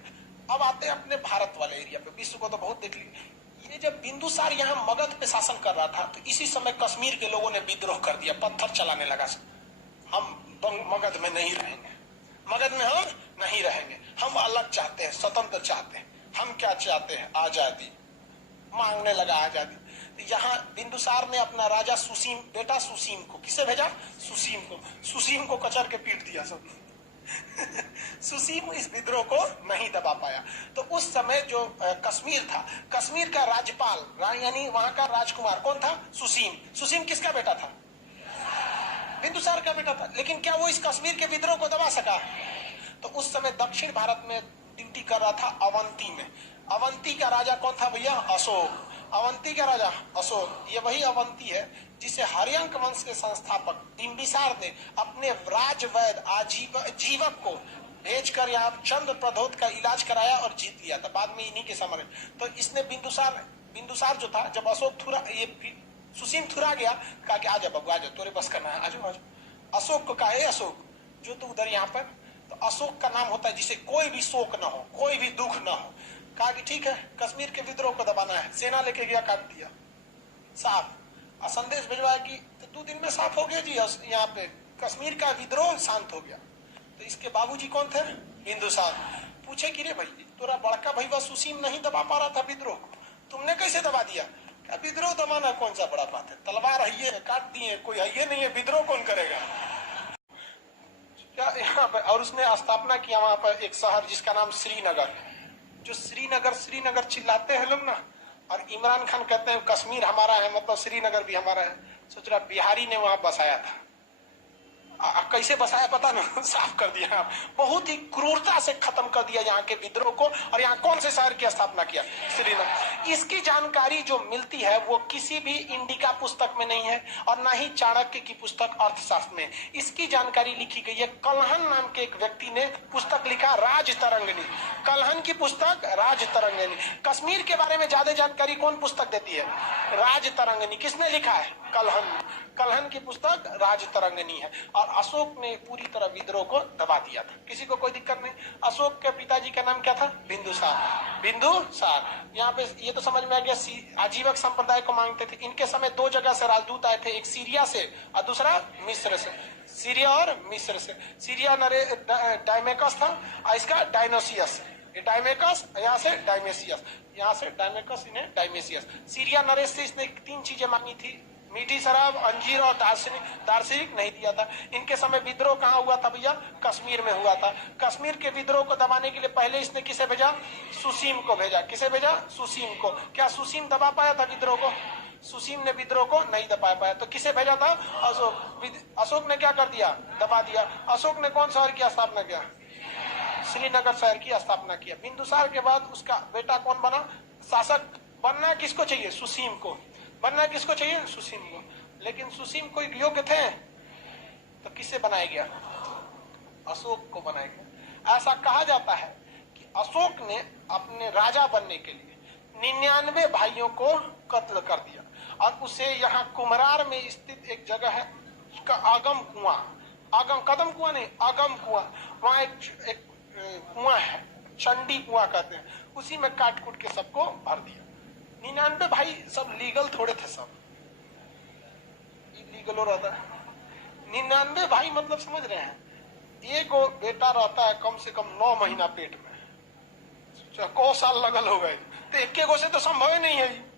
अब आते हैं अपने भारत वाले एरिया पे। विश्व को तो बहुत देख लिया। ये जब बिंदुसार यहाँ मगध पे शासन कर रहा था, तो इसी समय कश्मीर के लोगों ने विद्रोह कर दिया, पत्थर चलाने लगा। हम मगध में नहीं रहेंगे, मगध में हम नहीं रहेंगे, हम अलग चाहते हैं, स्वतंत्र चाहते हैं। हम क्या चाहते हैं? आजादी। मांगने लगा आजादी। तो यहाँ बिंदुसार ने अपना राजा सुसीम, बेटा सुसीम को, किसे भेजा? सुसीम को कचर के पीट दिया सब। सुसीम इस विद्रोह को नहीं दबा पाया। तो उस समय जो कश्मीर था, कश्मीर का राज्यपाल यानी वहां का राजकुमार कौन था? सुसीम किसका बेटा था? बिंदुसार का बेटा था। लेकिन क्या वो इस कश्मीर के विद्रोह को दबा सका? तो उस समय दक्षिण भारत में ड्यूटी कर रहा था अवंती में। अवंती का राजा कौन था भैया? अशोक। अवंती का राजा अशोक। ये वही अवंती है जिसे हर्यंक वंश के संस्थापक बिंबिसार ने अपने राजवैद जीवक को भेजकर यहाँ चंद्र प्रधोत का इलाज कराया और जीत लिया था। बाद में इन्हीं के समय। तो इसने बिंदुसार जो था, जब सुसीम थुरा गया, कहा कि आजा बबू आजा, तोरे बस करना है, आजो। अशोक को कहा, अशोक जो तू उधर यहाँ पर। तो अशोक का नाम होता है जिसे कोई भी शोक न हो, कोई भी दुख न हो। कहा कि ठीक है, कश्मीर के विद्रोह को दबाना है। सेना लेके गया, काट दिया साफ। और संदेश भिजवाया कि 2 दिन में साफ हो गया जी, यहाँ पे कश्मीर का विद्रोह शांत हो गया। तो इसके बाबूजी कौन थे? बिंदुसार। पूछे कि रे भाई, तोरा बड़का भैया सुसीम नहीं दबा पा रहा था विद्रोह, तुमने कैसे दबा दिया? क्या विद्रोह दबाना कौन सा बड़ा बात है? तलवार है, काट दिए, कोई है नहीं है, विद्रोह कौन करेगा? क्या यहाँ पे। और उसने स्थापना किया वहां पर एक शहर जिसका नाम श्रीनगर। जो श्रीनगर चिल्लाते हैं लोग ना, और इमरान खान कहते हैं कश्मीर हमारा है, मतलब श्रीनगर भी हमारा है। सोच रहा बिहारी ने वहां बसाया था। कैसे बसाया पता ना, साफ कर दिया। बहुत ही क्रूरता से खत्म कर दिया यहाँ के विद्रोह को। और यहाँ कौन से शहर की स्थापना किया? श्रीनगर। इसकी जानकारी जो मिलती है वो किसी भी इंडिका पुस्तक में नहीं है, और ना ही चाणक्य की पुस्तक अर्थशास्त्र में। इसकी जानकारी लिखी गई है, कल्हन नाम के एक व्यक्ति ने पुस्तक लिखा, राजतरंगिणी। कल्हन की पुस्तक राजतरंगिणी। कश्मीर के बारे में ज्यादा जानकारी कौन पुस्तक देती है? राजतरंगिणी। किसने लिखा है? कल्हन की पुस्तक राजतरंगिणी है। और अशोक ने पूरी तरह विद्रोह को दबा दिया था। किसी को कोई दिक्कत नहीं। अशोक के पिताजी का नाम क्या था? बिंदुसार। यहाँ पे ये तो समझ में आ गया, आजीवक संप्रदाय को मांगते थे। इनके समय 2 जगह से राजदूत आए थे, एक सीरिया से और दूसरा मिस्र से। सीरिया और मिस्र से। सीरिया डायमेकस था और इसका डायनोसियस, ये डायमेकस, यहाँ से डायमेसियस, यहाँ से डायमेकस, इन्हें डायमेसियस। सीरिया नरेश से इसने 3 चीजें मांगी थी, मीठी शराब, अंजीर और दार्शनिक नहीं दिया था। इनके समय विद्रोह कहाँ हुआ था भैया? कश्मीर में हुआ था। कश्मीर के विद्रोह को दबाने के लिए पहले इसने किसे भेजा? सुसीम को भेजा। किसे भेजा? सुसीम को। क्या सुसीम दबा पाया था विद्रोह को? सुसीम ने विद्रोह को नहीं दबा पाया, तो किसे भेजा था? अशोक। अशोक ने क्या कर दिया? दबा दिया। अशोक ने कौन शहर की स्थापना किया? श्रीनगर शहर की स्थापना किया। बिंदुसार के बाद उसका बेटा कौन बना शासक? बनना किसको चाहिए? सुसीम को। बनना किसको चाहिए? सुसीम को। लेकिन सुसीम कोई योग्य थे तो किसे बनाया गया? अशोक को बनाया गया। ऐसा कहा जाता है कि अशोक ने अपने राजा बनने के लिए 99 भाइयों को कत्ल कर दिया और उसे यहाँ कुम्हरार में स्थित एक जगह है, उसका आगम कुआं, आगम कदम कुआं नहीं, आगम कुआं, वहां एक कुआं है, चंडी कुआं कहते हैं, उसी में काट कूट के सबको भर दिया। 99 भाई सब लीगल थोड़े थे, सब इलीगल हो रहता है। 99 भाई मतलब समझ रहे हैं, एक बेटा रहता है कम से कम 9 महीना पेट में, को साल लगल हो गए, तो एक गो से तो संभव ही नहीं है।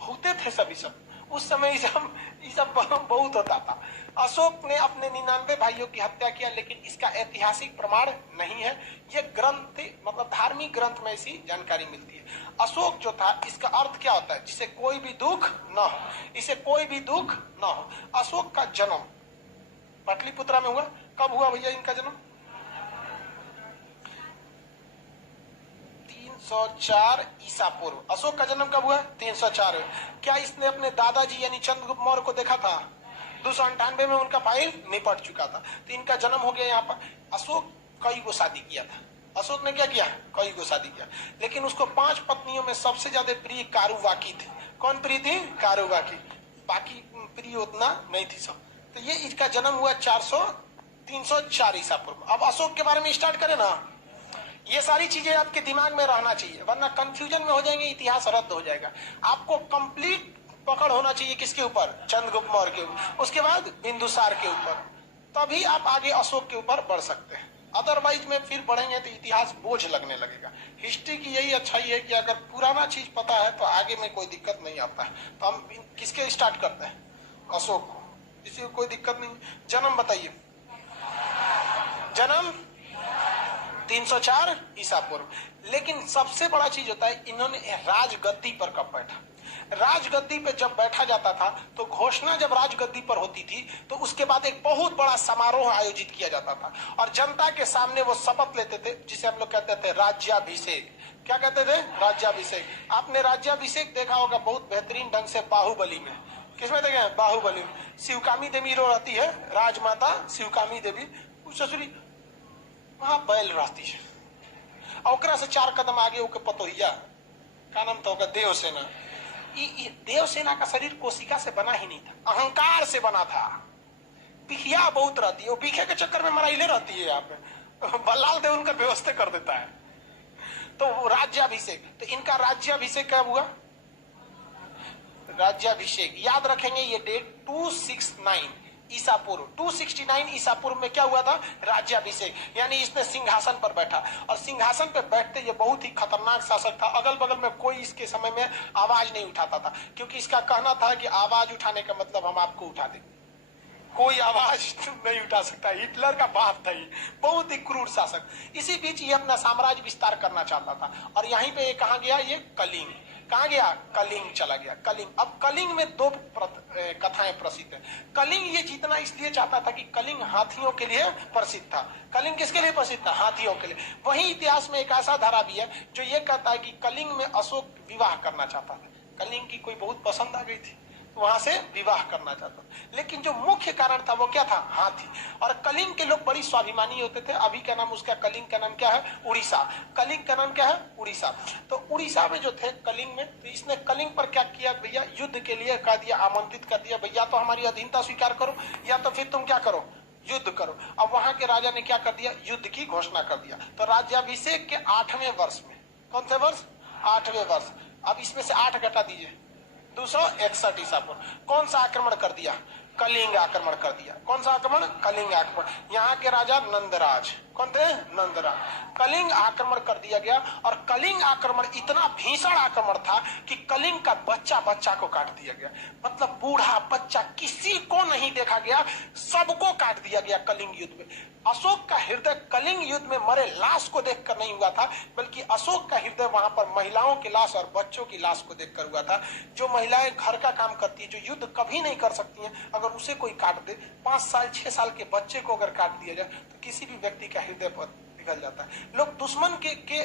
होते थे सभी सब उस समय, ये सब बहुत होता था। अशोक ने अपने 99 भाइयों की हत्या किया, लेकिन इसका ऐतिहासिक प्रमाण नहीं है। ये ग्रंथ मतलब धार्मिक ग्रंथ में ऐसी जानकारी मिलती है। अशोक जो था, इसका अर्थ क्या होता है? जिसे कोई भी दुख न हो, इसे कोई भी दुख न हो। अशोक का जन्म पाटलिपुत्रा में हुआ। कब हुआ भैया इनका जन्म? 304 ईसा पूर्व। अशोक का जन्म कब हुआ? 304 में। क्या इसने अपने दादाजी यानी चंद्रगुप्त मौर्य को देखा था? 298 में उनका फाइल निपट चुका था, तो इनका जन्म हो गया यहाँ पर। अशोक कई गो शादी किया था। अशोक ने क्या किया? कई गो शादी किया, लेकिन उसको 5 पत्नियों में सबसे ज्यादा प्रिय कारुवाकी थी। कौन प्रिय थी? कारुवाकी। बाकी प्रिय उतना नहीं थी सब। तो ये इसका जन्म हुआ 304 ईसा पूर्व। अब अशोक के बारे में स्टार्ट करें ना, ये सारी चीजें आपके दिमाग में रहना चाहिए, वरना कंफ्यूजन में हो जाएंगे, इतिहास रद्द हो जाएगा। आपको कंप्लीट पकड़ होना चाहिए किसके ऊपर? चंद्रगुप्त मौर्य के ऊपर, उसके बाद बिंदुसार के ऊपर, तभी आप आगे अशोक के ऊपर बढ़ सकते हैं। अदरवाइज में फिर बढ़ेंगे तो इतिहास बोझ लगने लगेगा। हिस्ट्री की यही अच्छाई है कि अगर पुराना चीज पता है तो आगे में कोई दिक्कत नहीं आता है। तो हम किसके स्टार्ट करते हैं? अशोक को। किसी को कोई दिक्कत नहीं। जन्म बताइए। जन्म 304 ईसा पूर्व। लेकिन सबसे बड़ा चीज होता है, इन्होंने राजगद्दी पर कब बैठा? राजगद्दी पे जब बैठा जाता था तो घोषणा जब राजगद्दी पर होती थी तो उसके बाद एक बहुत बड़ा समारोह आयोजित किया जाता था और जनता के सामने वो शपथ लेते थे, जिसे हम लोग कहते थे राज्याभिषेक। क्या कहते थे? राज्याभिषेक। आपने राज्याभिषेक देखा होगा बहुत बेहतरीन ढंग से बाहुबली में। किसमें देखे हैं? बाहुबली में। शिवकामी देवी रो रहती है, राजमाता शिवकामी देवी, ससुरी वहां बैल रहती है, और से 4 कदम आगे ओके पतोहिया, का नाम था? देवसेना। देवसेना का शरीर कोशिका से बना ही नहीं था, अहंकार से बना था। पिखिया बहुत रहती है, पिखे के चक्कर में मराइले रहती है। यहाँ पे बल्लाल देव उनका व्यवस्था कर देता है। तो राज्याभिषेक, तो इनका राज्याभिषेक कब हुआ? राज्याभिषेक याद रखेंगे, ये डेट 269 ईसा पूर्व। 269 ईसा पूर्व में क्या हुआ था? राज्याभिषेक। यानी इसने सिंहासन पर बैठा, और सिंहासन पर बैठते ये बहुत ही खतरनाक शासक था। अगल बगल में कोई इसके समय में आवाज नहीं उठाता था, क्योंकि इसका कहना था कि आवाज उठाने का मतलब हम आपको उठा देंगे, कोई आवाज नहीं उठा सकता। हिटलर का बाप था ये, बहुत ही क्रूर शासक। इसी बीच ये अपना साम्राज्य विस्तार करना चाहता था, और यहीं पे ये कहा गया? ये कलिंग। कहा गया? कलिंग चला गया। कलिंग। अब कलिंग में 2 कथाएं प्रसिद्ध है। कलिंग ये जीतना इसलिए चाहता था कि कलिंग हाथियों के लिए प्रसिद्ध था। कलिंग किसके लिए प्रसिद्ध था? हाथियों के लिए। वहीं इतिहास में एक ऐसा धारा भी है जो ये कहता है कि कलिंग में अशोक विवाह करना चाहता था। कलिंग की कोई बहुत पसंद आ गई थी, वहां से विवाह करना चाहता, लेकिन जो मुख्य कारण था वो क्या था? हाथी। और कलिंग के लोग बड़ी स्वाभिमानी होते थे। अभी का नाम उसका, कलिंग का नाम क्या है? उड़ीसा। कलिंग का नाम क्या है? उड़ीसा। तो उड़ीसा में जो थे कलिंग में, तो इसने कलिंग पर क्या किया भैया? युद्ध के लिए कह दिया, आमंत्रित कर दिया, भैया तो हमारी अधीनता स्वीकार करो, या तो फिर तुम क्या करो? युद्ध करो। अब वहां के राजा ने क्या कर दिया? युद्ध की घोषणा कर दिया। तो राज्याभिषेक के 8वें वर्ष में, कौन से वर्ष? 8वें वर्ष। अब इसमें से 8 घटा दीजिए, 261 ईसा पूर्व। कौन सा आक्रमण कर दिया? कलिंग आक्रमण कर दिया। कौन सा आक्रमण? कलिंग आक्रमण। यहाँ के राजा नंदराज, कौन थे? नंदराज। कलिंग आक्रमण कर दिया गया और कलिंग आक्रमण इतना भीषण आक्रमण था कि कलिंग का बच्चा बच्चा को काट दिया गया। मतलब बूढ़ा बच्चा किसी को नहीं देखा गया, सबको काट दिया गया कलिंग युद्ध में। अशोक का हृदय कलिंग युद्ध में मरे लाश को देखकर नहीं हुआ था, बल्कि अशोक का हृदय वहां पर महिलाओं की लाश और बच्चों की लाश को देखकर हुआ था। जो महिलाएं घर का काम करती है, जो युद्ध कभी नहीं कर सकती हैं, अगर उसे कोई काट दे, 5 साल 6 साल के बच्चे को अगर काट दिया जाए तो किसी भी व्यक्ति का हृदय पर पिघल जाता है। लोग दुश्मन के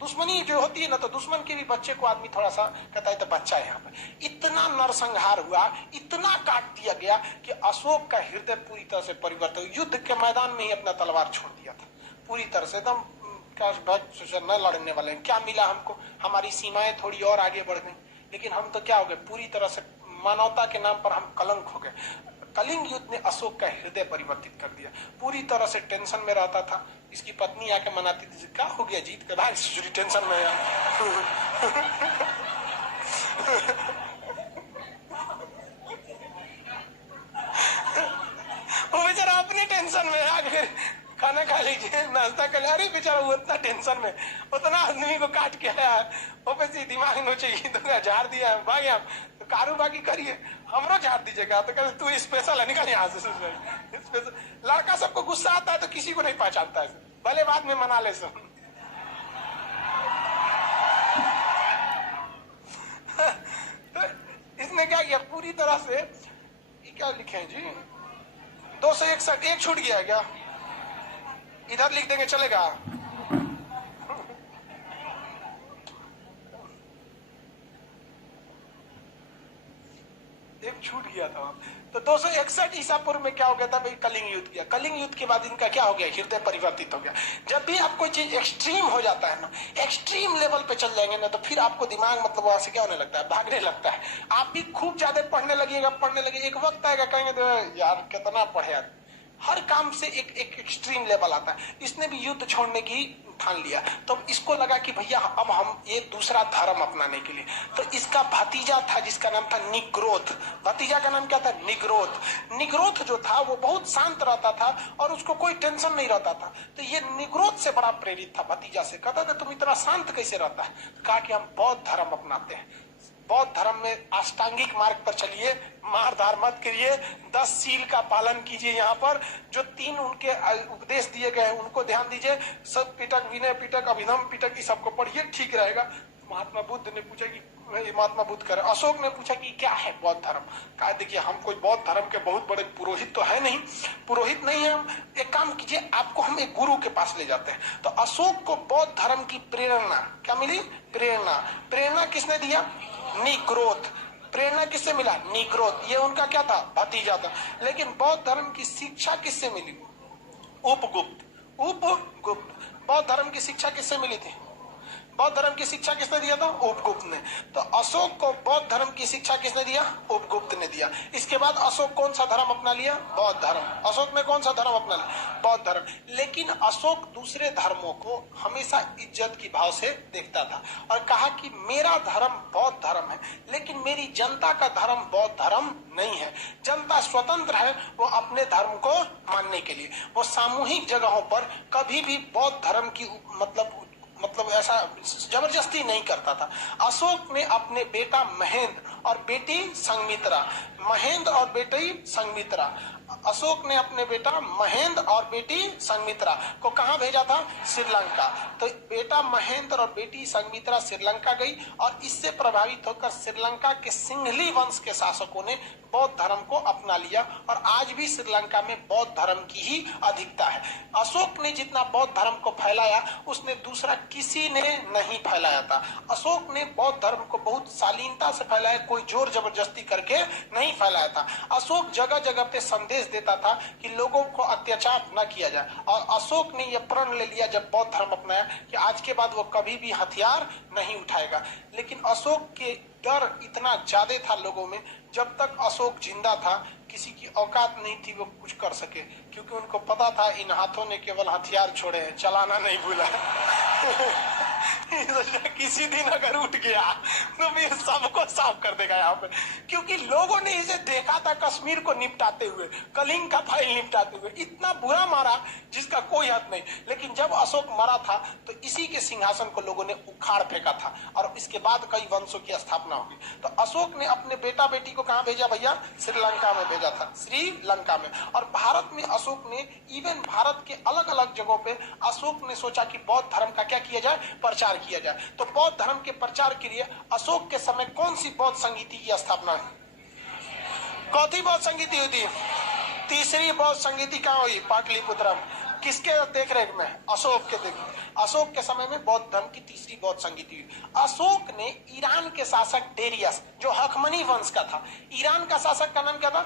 दुश्मनी जो होती है ना, तो दुश्मन के भी बच्चे को आदमी थोड़ा सा कहता है तो बच्चा है यहाँ पे। इतना नरसंहार हुआ, इतना काट दिया गया कि अशोक का हृदय पूरी तरह से परिवर्तन हुआ। युद्ध के मैदान में ही अपना तलवार छोड़ दिया था पूरी तरह से। एकदम न लड़ने वाले हैं, क्या मिला हमको, हमारी सीमाएं थोड़ी और आगे बढ़ गई, लेकिन हम तो क्या हो गए, पूरी तरह से मानवता के नाम पर हम कलंक हो गए। कलिंग युद्ध ने अशोक का हृदय परिवर्तित कर दिया। पूरी तरह से टेंशन में रहता था। इसकी पत्नी आके मनाती थी, क्या हो गया, जीत के भाई सुरी टेंशन में यार। वो बेचारा अपनी टेंशन में आगे खाना खा लीजिए, नाश्ता कर, अरे बेचारा वो इतना टेंशन में, उतना आदमी को काट के आया, वो पैसे दिमाग में चाहिए तो झाड़ दिया भाई, हम तो कारोबारी करिए, हमरो झाड़ दीजिएगा। तो कहते तू स्पेशल है, निकल यहाँ से। स्पेशल लड़का सबको गुस्सा आता है तो किसी को नहीं पहचानता है, भले बाद में मना ले सब। तो इसने क्या किया पूरी तरह से, क्या लिखे हैं जी, 261 एक छूट गया क्या, इधर लिख देंगे चलेगा। एक छूट गया था। तो 261 ईसा पूर्व में क्या हो गया था भाई, कलिंग युद्ध किया। कलिंग युद्ध के बाद इनका क्या हो गया, हृदय परिवर्तित हो गया। जब भी आप कोई चीज एक्सट्रीम हो जाता है ना, एक्सट्रीम लेवल पे चल जाएंगे ना, तो फिर आपको दिमाग मतलब वहां से क्या होने लगता है, भागने लगता है। आप भी खूब ज्यादा पढ़ने लगे, एक वक्त आएगा कहेंगे तो यार कितना पढ़े यार। हर काम से एक एक्सट्रीम लेवल आता है। इसने भी युद्ध छोड़ने की ठान लिया, तो इसको लगा कि भैया अब हम ये दूसरा धर्म अपनाने के लिए। तो इसका भतीजा था जिसका नाम था निग्रोध। भतीजा का नाम क्या था, निग्रोध। निग्रोध जो था वो बहुत शांत रहता था और उसको कोई टेंशन नहीं रहता था। तो ये निग्रोध से बड़ा प्रेरित था, भतीजा से। कहता था तुम इतना शांत कैसे रहता है, कहा कि हम बौद्ध धर्म अपनाते हैं। बौद्ध धर्म में अष्टांगिक मार्ग पर चलिए, मार धार मत करिए, 10 सील का पालन कीजिए। यहाँ पर जो 3 उनके उपदेश दिए गए हैं उनको ध्यान दीजिए। सत पिटक, विनय पिटक, अभिनव पिटक, इस सबको पढ़िए, ठीक रहेगा। महात्मा बुद्ध ने पूछा कि महात्मा बुद्ध करे, अशोक ने पूछा कि क्या है बौद्ध धर्म। कहा देखिए हम कोई बौद्ध धर्म के बहुत बड़े पुरोहित तो है नहीं, पुरोहित नहीं है हम। एक काम कीजिए, आपको हम एक गुरु के पास ले जाते हैं। तो अशोक को बौद्ध धर्म की प्रेरणा क्या मिली, प्रेरणा किसने दिया, निग्रोध। प्रेरणा किससे मिला, निग्रोध। ये उनका क्या था, भतीजा था। लेकिन बौद्ध धर्म की शिक्षा किससे मिली, उपगुप्त। बौद्ध धर्म की शिक्षा किससे मिली थी, बौद्ध धर्म की शिक्षा किसने दिया था, उपगुप्त ने। तो अशोक को बौद्ध धर्म की शिक्षा किसने दिया, उपगुप्त ने दिया। इसके बाद अशोक कौन सा धर्म अपना लिया, बौद्ध धर्म। अशोक ने कौन सा धर्म अपना लिया, बौद्ध धर्म। लेकिन अशोक दूसरे धर्मों को हमेशा इज्जत की भाव से देखता था और कहा कि मेरा धर्म बौद्ध धर्म है, लेकिन मेरी जनता का धर्म बौद्ध धर्म नहीं है। जनता स्वतंत्र है वो अपने धर्म को मानने के लिए। वो सामूहिक जगहों पर कभी भी बौद्ध धर्म की मतलब ऐसा जबरदस्ती नहीं करता था। अशोक ने अपने बेटा महेंद्र और बेटी संघमित्रा, महेंद्र और बेटी संघमित्रा, अशोक ने अपने बेटा महेंद्र और बेटी संघमित्रा को कहां भेजा था, श्रीलंका। तो बेटा महेंद्र और बेटी संघमित्रा श्रीलंका गई और इससे प्रभावित होकर श्रीलंका के सिंघली वंश के शासकों ने बौद्ध धर्म को अपना लिया और आज भी श्रीलंका में बौद्ध धर्म की ही अधिकता है। अशोक ने जितना बौद्ध धर्म को फैलाया उसने दूसरा किसी ने नहीं फैलाया था। अशोक ने बौद्ध धर्म को बहुत शालीनता से फैलाया, कोई जोर जबरदस्ती करके नहीं फैलाया था। अशोक जगह जगह पे संदेश देता था कि लोगों को अत्याचार न किया जाए और अशोक ने यह प्रण ले लिया जब बौद्ध धर्म अपनाया कि आज के बाद वो कभी भी हथियार नहीं उठाएगा। लेकिन अशोक के डर इतना ज्यादा था लोगों में जब तक अशोक जिंदा था किसी की औकात नहीं थी वो कुछ कर सके, क्योंकि उनको पता था इन हाथों ने केवल हथियार छोड़े हैं, चलाना नहीं भूला। किसी दिन अगर उठ गया तो फिर सबको साफ कर देगा यहाँ पे, क्योंकि लोगों ने इसे देखा था कश्मीर को निपटाते हुए, कलिंग का फाइल निपटाते हुए, इतना बुरा मारा जिसका कोई हद नहीं। लेकिन जब अशोक मरा था तो इसी के सिंहासन को लोगों ने उखाड़ फेंका था और इसके बाद कई वंशों की स्थापना होगी। तो अशोक ने अपने बेटा बेटी को कहाँ भेजा भैया? श्रीलंका में भेजा था, श्रीलंका में। और भारत में अशोक ने, इवन भारत के अलग अलग जगहों पे अशोक ने सोचा कि बौद्ध धर्म का क्या किया जाए? प्रचार किया जाए। तो बौद्ध धर्म के प्रचार के लिए अशोक के समय कौन सी बौद्ध संगीति की स्थापना हुई? कौन बौद्ध संगीति हुई थी? तीसरी बौद्ध संगीति कहाँ हुई? पाटलिपुत्रम। किसके देख रेख में? अशोक के देख। अशोक के समय में बौद्ध धर्म की तीसरी बौद्ध संगीति हुई। अशोक ने ईरान के शासक डेरियस, जो हखमनी वंश का था, ईरान का शासक का नाम क्या था?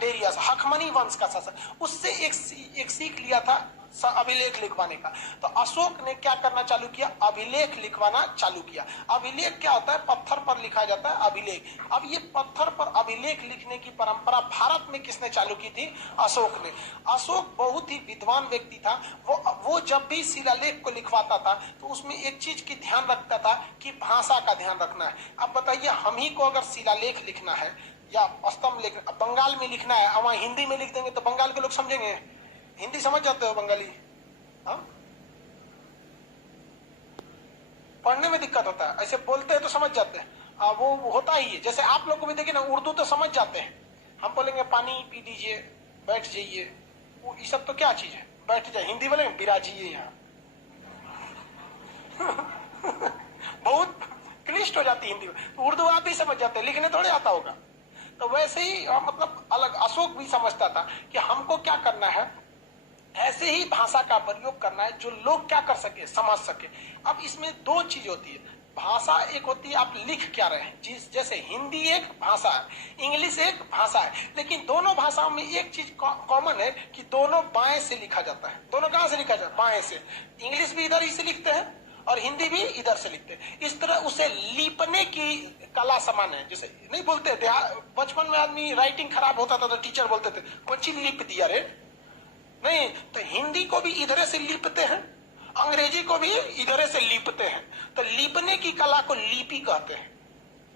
डेरियस, हखमनी वंश का शासक, उससे एक सीख लिया था अभिलेख लिखवाने का। तो अशोक ने क्या करना चालू किया? अभिलेख लिखवाना चालू किया। अभिलेख क्या होता है? पत्थर पर लिखा जाता है अभिलेख। अब ये पत्थर पर अभिलेख लिखने की परंपरा भारत में किसने चालू की थी? अशोक ने। अशोक बहुत ही विद्वान व्यक्ति था। वो जब भी शिलालेख को लिखवाता था तो उसमें एक चीज की ध्यान रखता था कि भाषा का ध्यान रखना है। अब बताइए, हम ही को अगर शिलालेख लिखना है या स्तंभ लिखना, बंगाल में लिखना है, अब वहां हिंदी में लिख देंगे तो बंगाल के लोग समझेंगे? हिंदी समझ जाते हो बंगाली? हाँ, पढ़ने में दिक्कत होता है, ऐसे बोलते हैं तो समझ जाते हैं। वो होता ही है। जैसे आप लोग को भी देखिए ना, उर्दू तो समझ जाते हैं। हम बोलेंगे पानी पी लीजिए, बैठ जाइए, वो ये सब तो क्या चीज है? बैठ जाए। हिंदी बोलेंगे बिराजिए यहाँ। बहुत क्लिष्ट हो जाती है हिंदी में। तो उर्दू आप भी समझ जाते हैं, लिखने थोड़े आता होगा। तो वैसे ही मतलब अलग अशोक भी समझता था कि हमको क्या करना है, ऐसे ही भाषा का प्रयोग करना है जो लोग क्या कर सके, समझ सके। अब इसमें दो चीज होती है। भाषा एक होती है आप लिख क्या रहे हैं, जैसे हिंदी एक भाषा है, इंग्लिश एक भाषा है, लेकिन दोनों भाषाओं में एक चीज कॉमन है कि दोनों बाएं से लिखा जाता है। दोनों कहां से लिखा जाता है? बाएं से। इंग्लिश भी इधर ही से लिखते हैं और हिंदी भी इधर से लिखते हैं। इस तरह उसे लीपने की कला समान है। जैसे नहीं बोलते थे बचपन में, आदमी राइटिंग खराब होता था तो टीचर बोलते थे कोई चीज लिप दिया रे। नहीं, तो हिंदी को भी इधर से लिपते हैं, अंग्रेजी को भी इधर से लिपते हैं। तो लिपने की कला को लिपि कहते हैं।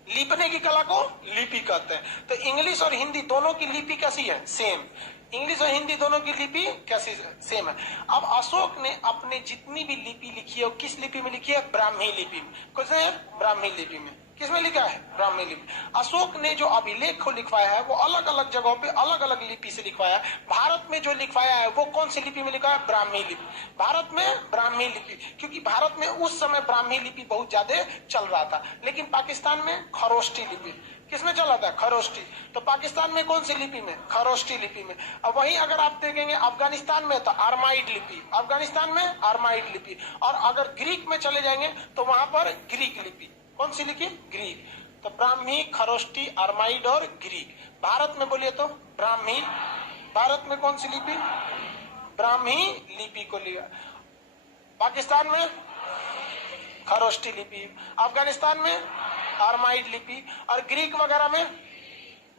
लिपने की कला को लिपि कहते हैं। तो इंग्लिश और हिंदी दोनों की लिपि कैसी है? सेम। इंग्लिश और हिंदी दोनों की लिपि कैसी? सेम है। अब अशोक ने अपने जितनी भी लिपि लिखी है, किस लिपि में लिखी है? ब्राह्मी लिपि में। कैसे है? ब्राह्मी लिपि में। किसमें लिखा है? ब्राह्मी लिपि। अशोक ने जो अभिलेख को लिखवाया है वो अलग अलग जगहों पे अलग अलग लिपि से लिखवाया है। भारत में जो लिखवाया है वो कौन सी लिपि में लिखा है? ब्राह्मी लिपि। भारत में ब्राह्मी लिपि, क्योंकि भारत में उस समय ब्राह्मी लिपि बहुत ज्यादा चल रहा था। लेकिन पाकिस्तान में खरोष्टी लिपि। किसमें चल रहा था? खरोष्टी। तो पाकिस्तान में कौन सी लिपि में? खरोष्टी लिपि में। अब वहीं अगर आप देखेंगे अफगानिस्तान में तो आर्माइड लिपि, अफगानिस्तान में आर्माइड लिपि। और अगर ग्रीक में चले जाएंगे तो वहां पर ग्रीक लिपि। कौन सी लिपि? ग्रीक। तो ब्राह्मी, खरोष्टी, आर्माइड और ग्रीक। भारत में बोलिए तो ब्राह्मी। भारत में कौन सी लिपि? ब्राह्मी लिपि को लिया। पाकिस्तान में खरोष्टी लिपि, अफगानिस्तान में आर्माइड लिपि और ग्रीक वगैरह में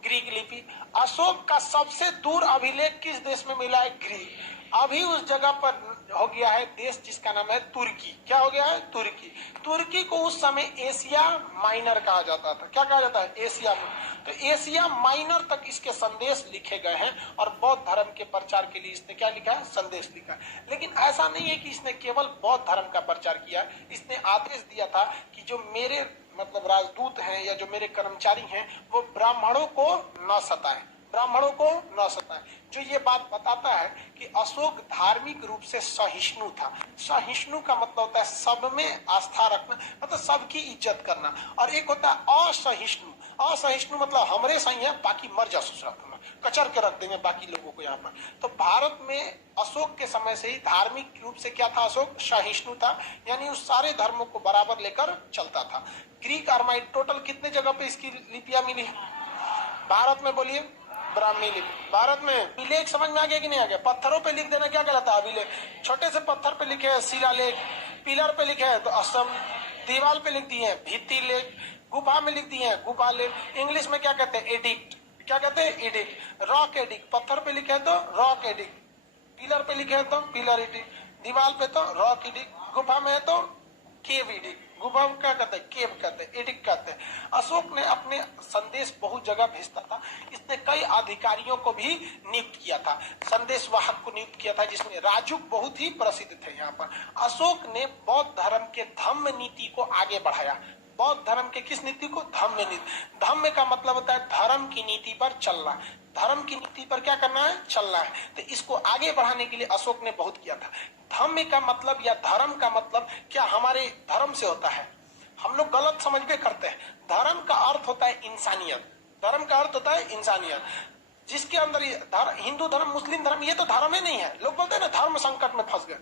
ग्रीक लिपि। अशोक का सबसे दूर अभिलेख किस देश में मिला है? ग्रीक। अभी उस जगह पर हो गया है देश जिसका नाम है तुर्की। क्या हो गया है? तुर्की। तुर्की को उस समय एशिया माइनर कहा जाता था। क्या कहा जाता है? Asia minor. तो एशिया माइनर तक इसके संदेश लिखे गए हैं और बौद्ध धर्म के प्रचार के लिए इसने क्या लिखा है? संदेश लिखा है। लेकिन ऐसा नहीं है कि इसने केवल बौद्ध धर्म का प्रचार किया। इसने आदेश दिया था कि जो मेरे मतलब राजदूत हैं या जो मेरे कर्मचारी हैं वो ब्राह्मणों को न सताएं, ब्राह्मणों को न सताएं। जो ये बात बताता है कि अशोक धार्मिक रूप से सहिष्णु था। सहिष्णु का मतलब होता है सब में आस्था रखना, मतलब सबकी इज्जत करना। और एक होता है असहिष्णु। असहिष्णु मतलब हमरे सही है, बाकी मर जा ससुरा तुम्हें, कचर के रख देंगे बाकी लोगों को यहाँ पर। तो भारत में अशोक के समय से ही धार्मिक रूप से क्या था? अशोक सहिष्णु था, यानी उस सारे धर्मों को बराबर लेकर चलता था। ग्रीक आर्माइड टोटल कितने जगह पे इसकी लिपियां मिली? भारत में बोलिए ब्राह्मी लिपि। भारत में अभिलेख समझ में आ गया कि नहीं आ गया? पत्थरों पे लिख देना क्या कहलाता है? अभिलेख। छोटे से पत्थर पे लिखे है शिलालेख, पिलर पे लिखे है तो असम, दीवार पे लिख दिए भित्ति लेख, गुफा में लिख दिए गुफा लेख। इंग्लिश में क्या कहते हैं? एडिक्ट। क्या कहते हैं, एडिक्ट। रॉक एडिक्ट, पत्थर पे लिखे तो रॉक एडिक्ट, पिलर पे लिखे तो पिलर एडिक्ट, दीवार पे तो रॉक एडिक्ट, गुफा में है तो केव एडिक्ट। गुफा क्या कहते हैं, केव कहते हैं, एडिक्ट कहते हैं। अशोक ने अपने संदेश बहुत जगह भेजता था। इसने कई अधिकारियों को भी नियुक्त किया था, संदेश वाहक को नियुक्त किया था, जिसमें राजुक बहुत ही प्रसिद्ध थे। यहाँ पर अशोक ने बौद्ध धर्म के धम्म नीति को आगे बढ़ाया। बौद्ध धर्म के किस नीति को, धम्म नीति। धम्म का मतलब होता है धर्म की नीति पर चलना, धर्म की नीति पर क्या करना है, चलना है। तो इसको आगे बढ़ाने के लिए अशोक ने बहुत किया था। धम्म का मतलब या धर्म का मतलब क्या हमारे धर्म से होता है, हम लोग गलत समझ के करते हैं। धर्म का अर्थ होता है इंसानियत, धर्म का अर्थ होता है इंसानियत, जिसके अंदर हिंदू धर्म, मुस्लिम धर्म, ये तो धर्म ही नहीं है। लोग बोलते हैं ना धर्म संकट में फंस गए,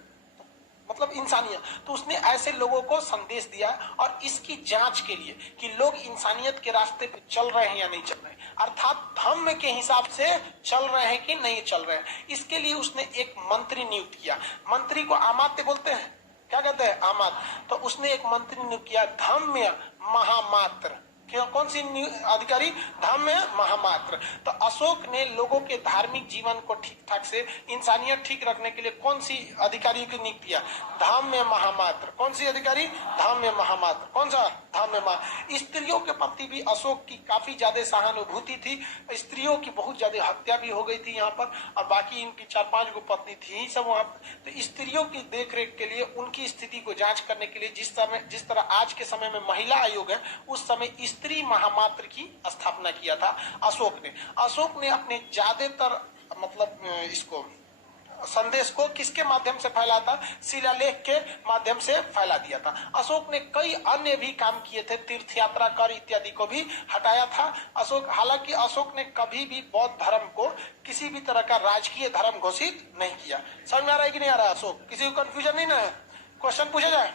मतलब इंसानियत। तो उसने ऐसे लोगों को संदेश दिया और इसकी जांच के लिए कि लोग इंसानियत के रास्ते पे चल रहे हैं या नहीं चल रहे, अर्थात धम्म के हिसाब से चल रहे हैं कि नहीं चल रहे हैं। इसके लिए उसने एक मंत्री नियुक्त किया। मंत्री को अमात्य बोलते हैं, क्या कहते हैं, अमात्य। तो उसने एक मंत्री नियुक्त किया, धम्म महामात्र। कौन सी अधिकारी, धम्म महामात्र। तो अशोक ने लोगों के धार्मिक जीवन को ठीक ठाक से, इंसानियत ठीक रखने के लिए कौन सी अधिकारी को नियुक्त किया, धम्म महामात्र। कौन सी अधिकारी, धम्म महामात्र। कौन सा, धम्म महा। स्त्रियों के प्रति भी अशोक की काफी ज्यादा सहानुभूति थी। स्त्रियों की बहुत ज्यादा हत्या भी हो गई थी यहाँ पर, और बाकी इनकी 4-5 गो पत्नी थी सब वहां पर। तो स्त्रियों की देखरेख के लिए, उनकी स्थिति को जांच करने के लिए, जिस तरह आज के समय में महिला आयोग है, उस समय स्त्री महामात्र की स्थापना किया था अशोक ने। अशोक ने अपने ज्यादातर मतलब इसको संदेश को किसके माध्यम से फैला था, शिलालेख के माध्यम से फैला दिया था। अशोक ने कई अन्य भी काम किए थे, तीर्थ यात्रा कर इत्यादि को भी हटाया था अशोक। हालांकि अशोक ने कभी भी बौद्ध धर्म को किसी भी तरह का राजकीय धर्म घोषित नहीं किया। समझ में आ रहा है कि नहीं आ रहा है अशोक, किसी को कंफ्यूजन नहीं ना है, क्वेश्चन पूछा जाए।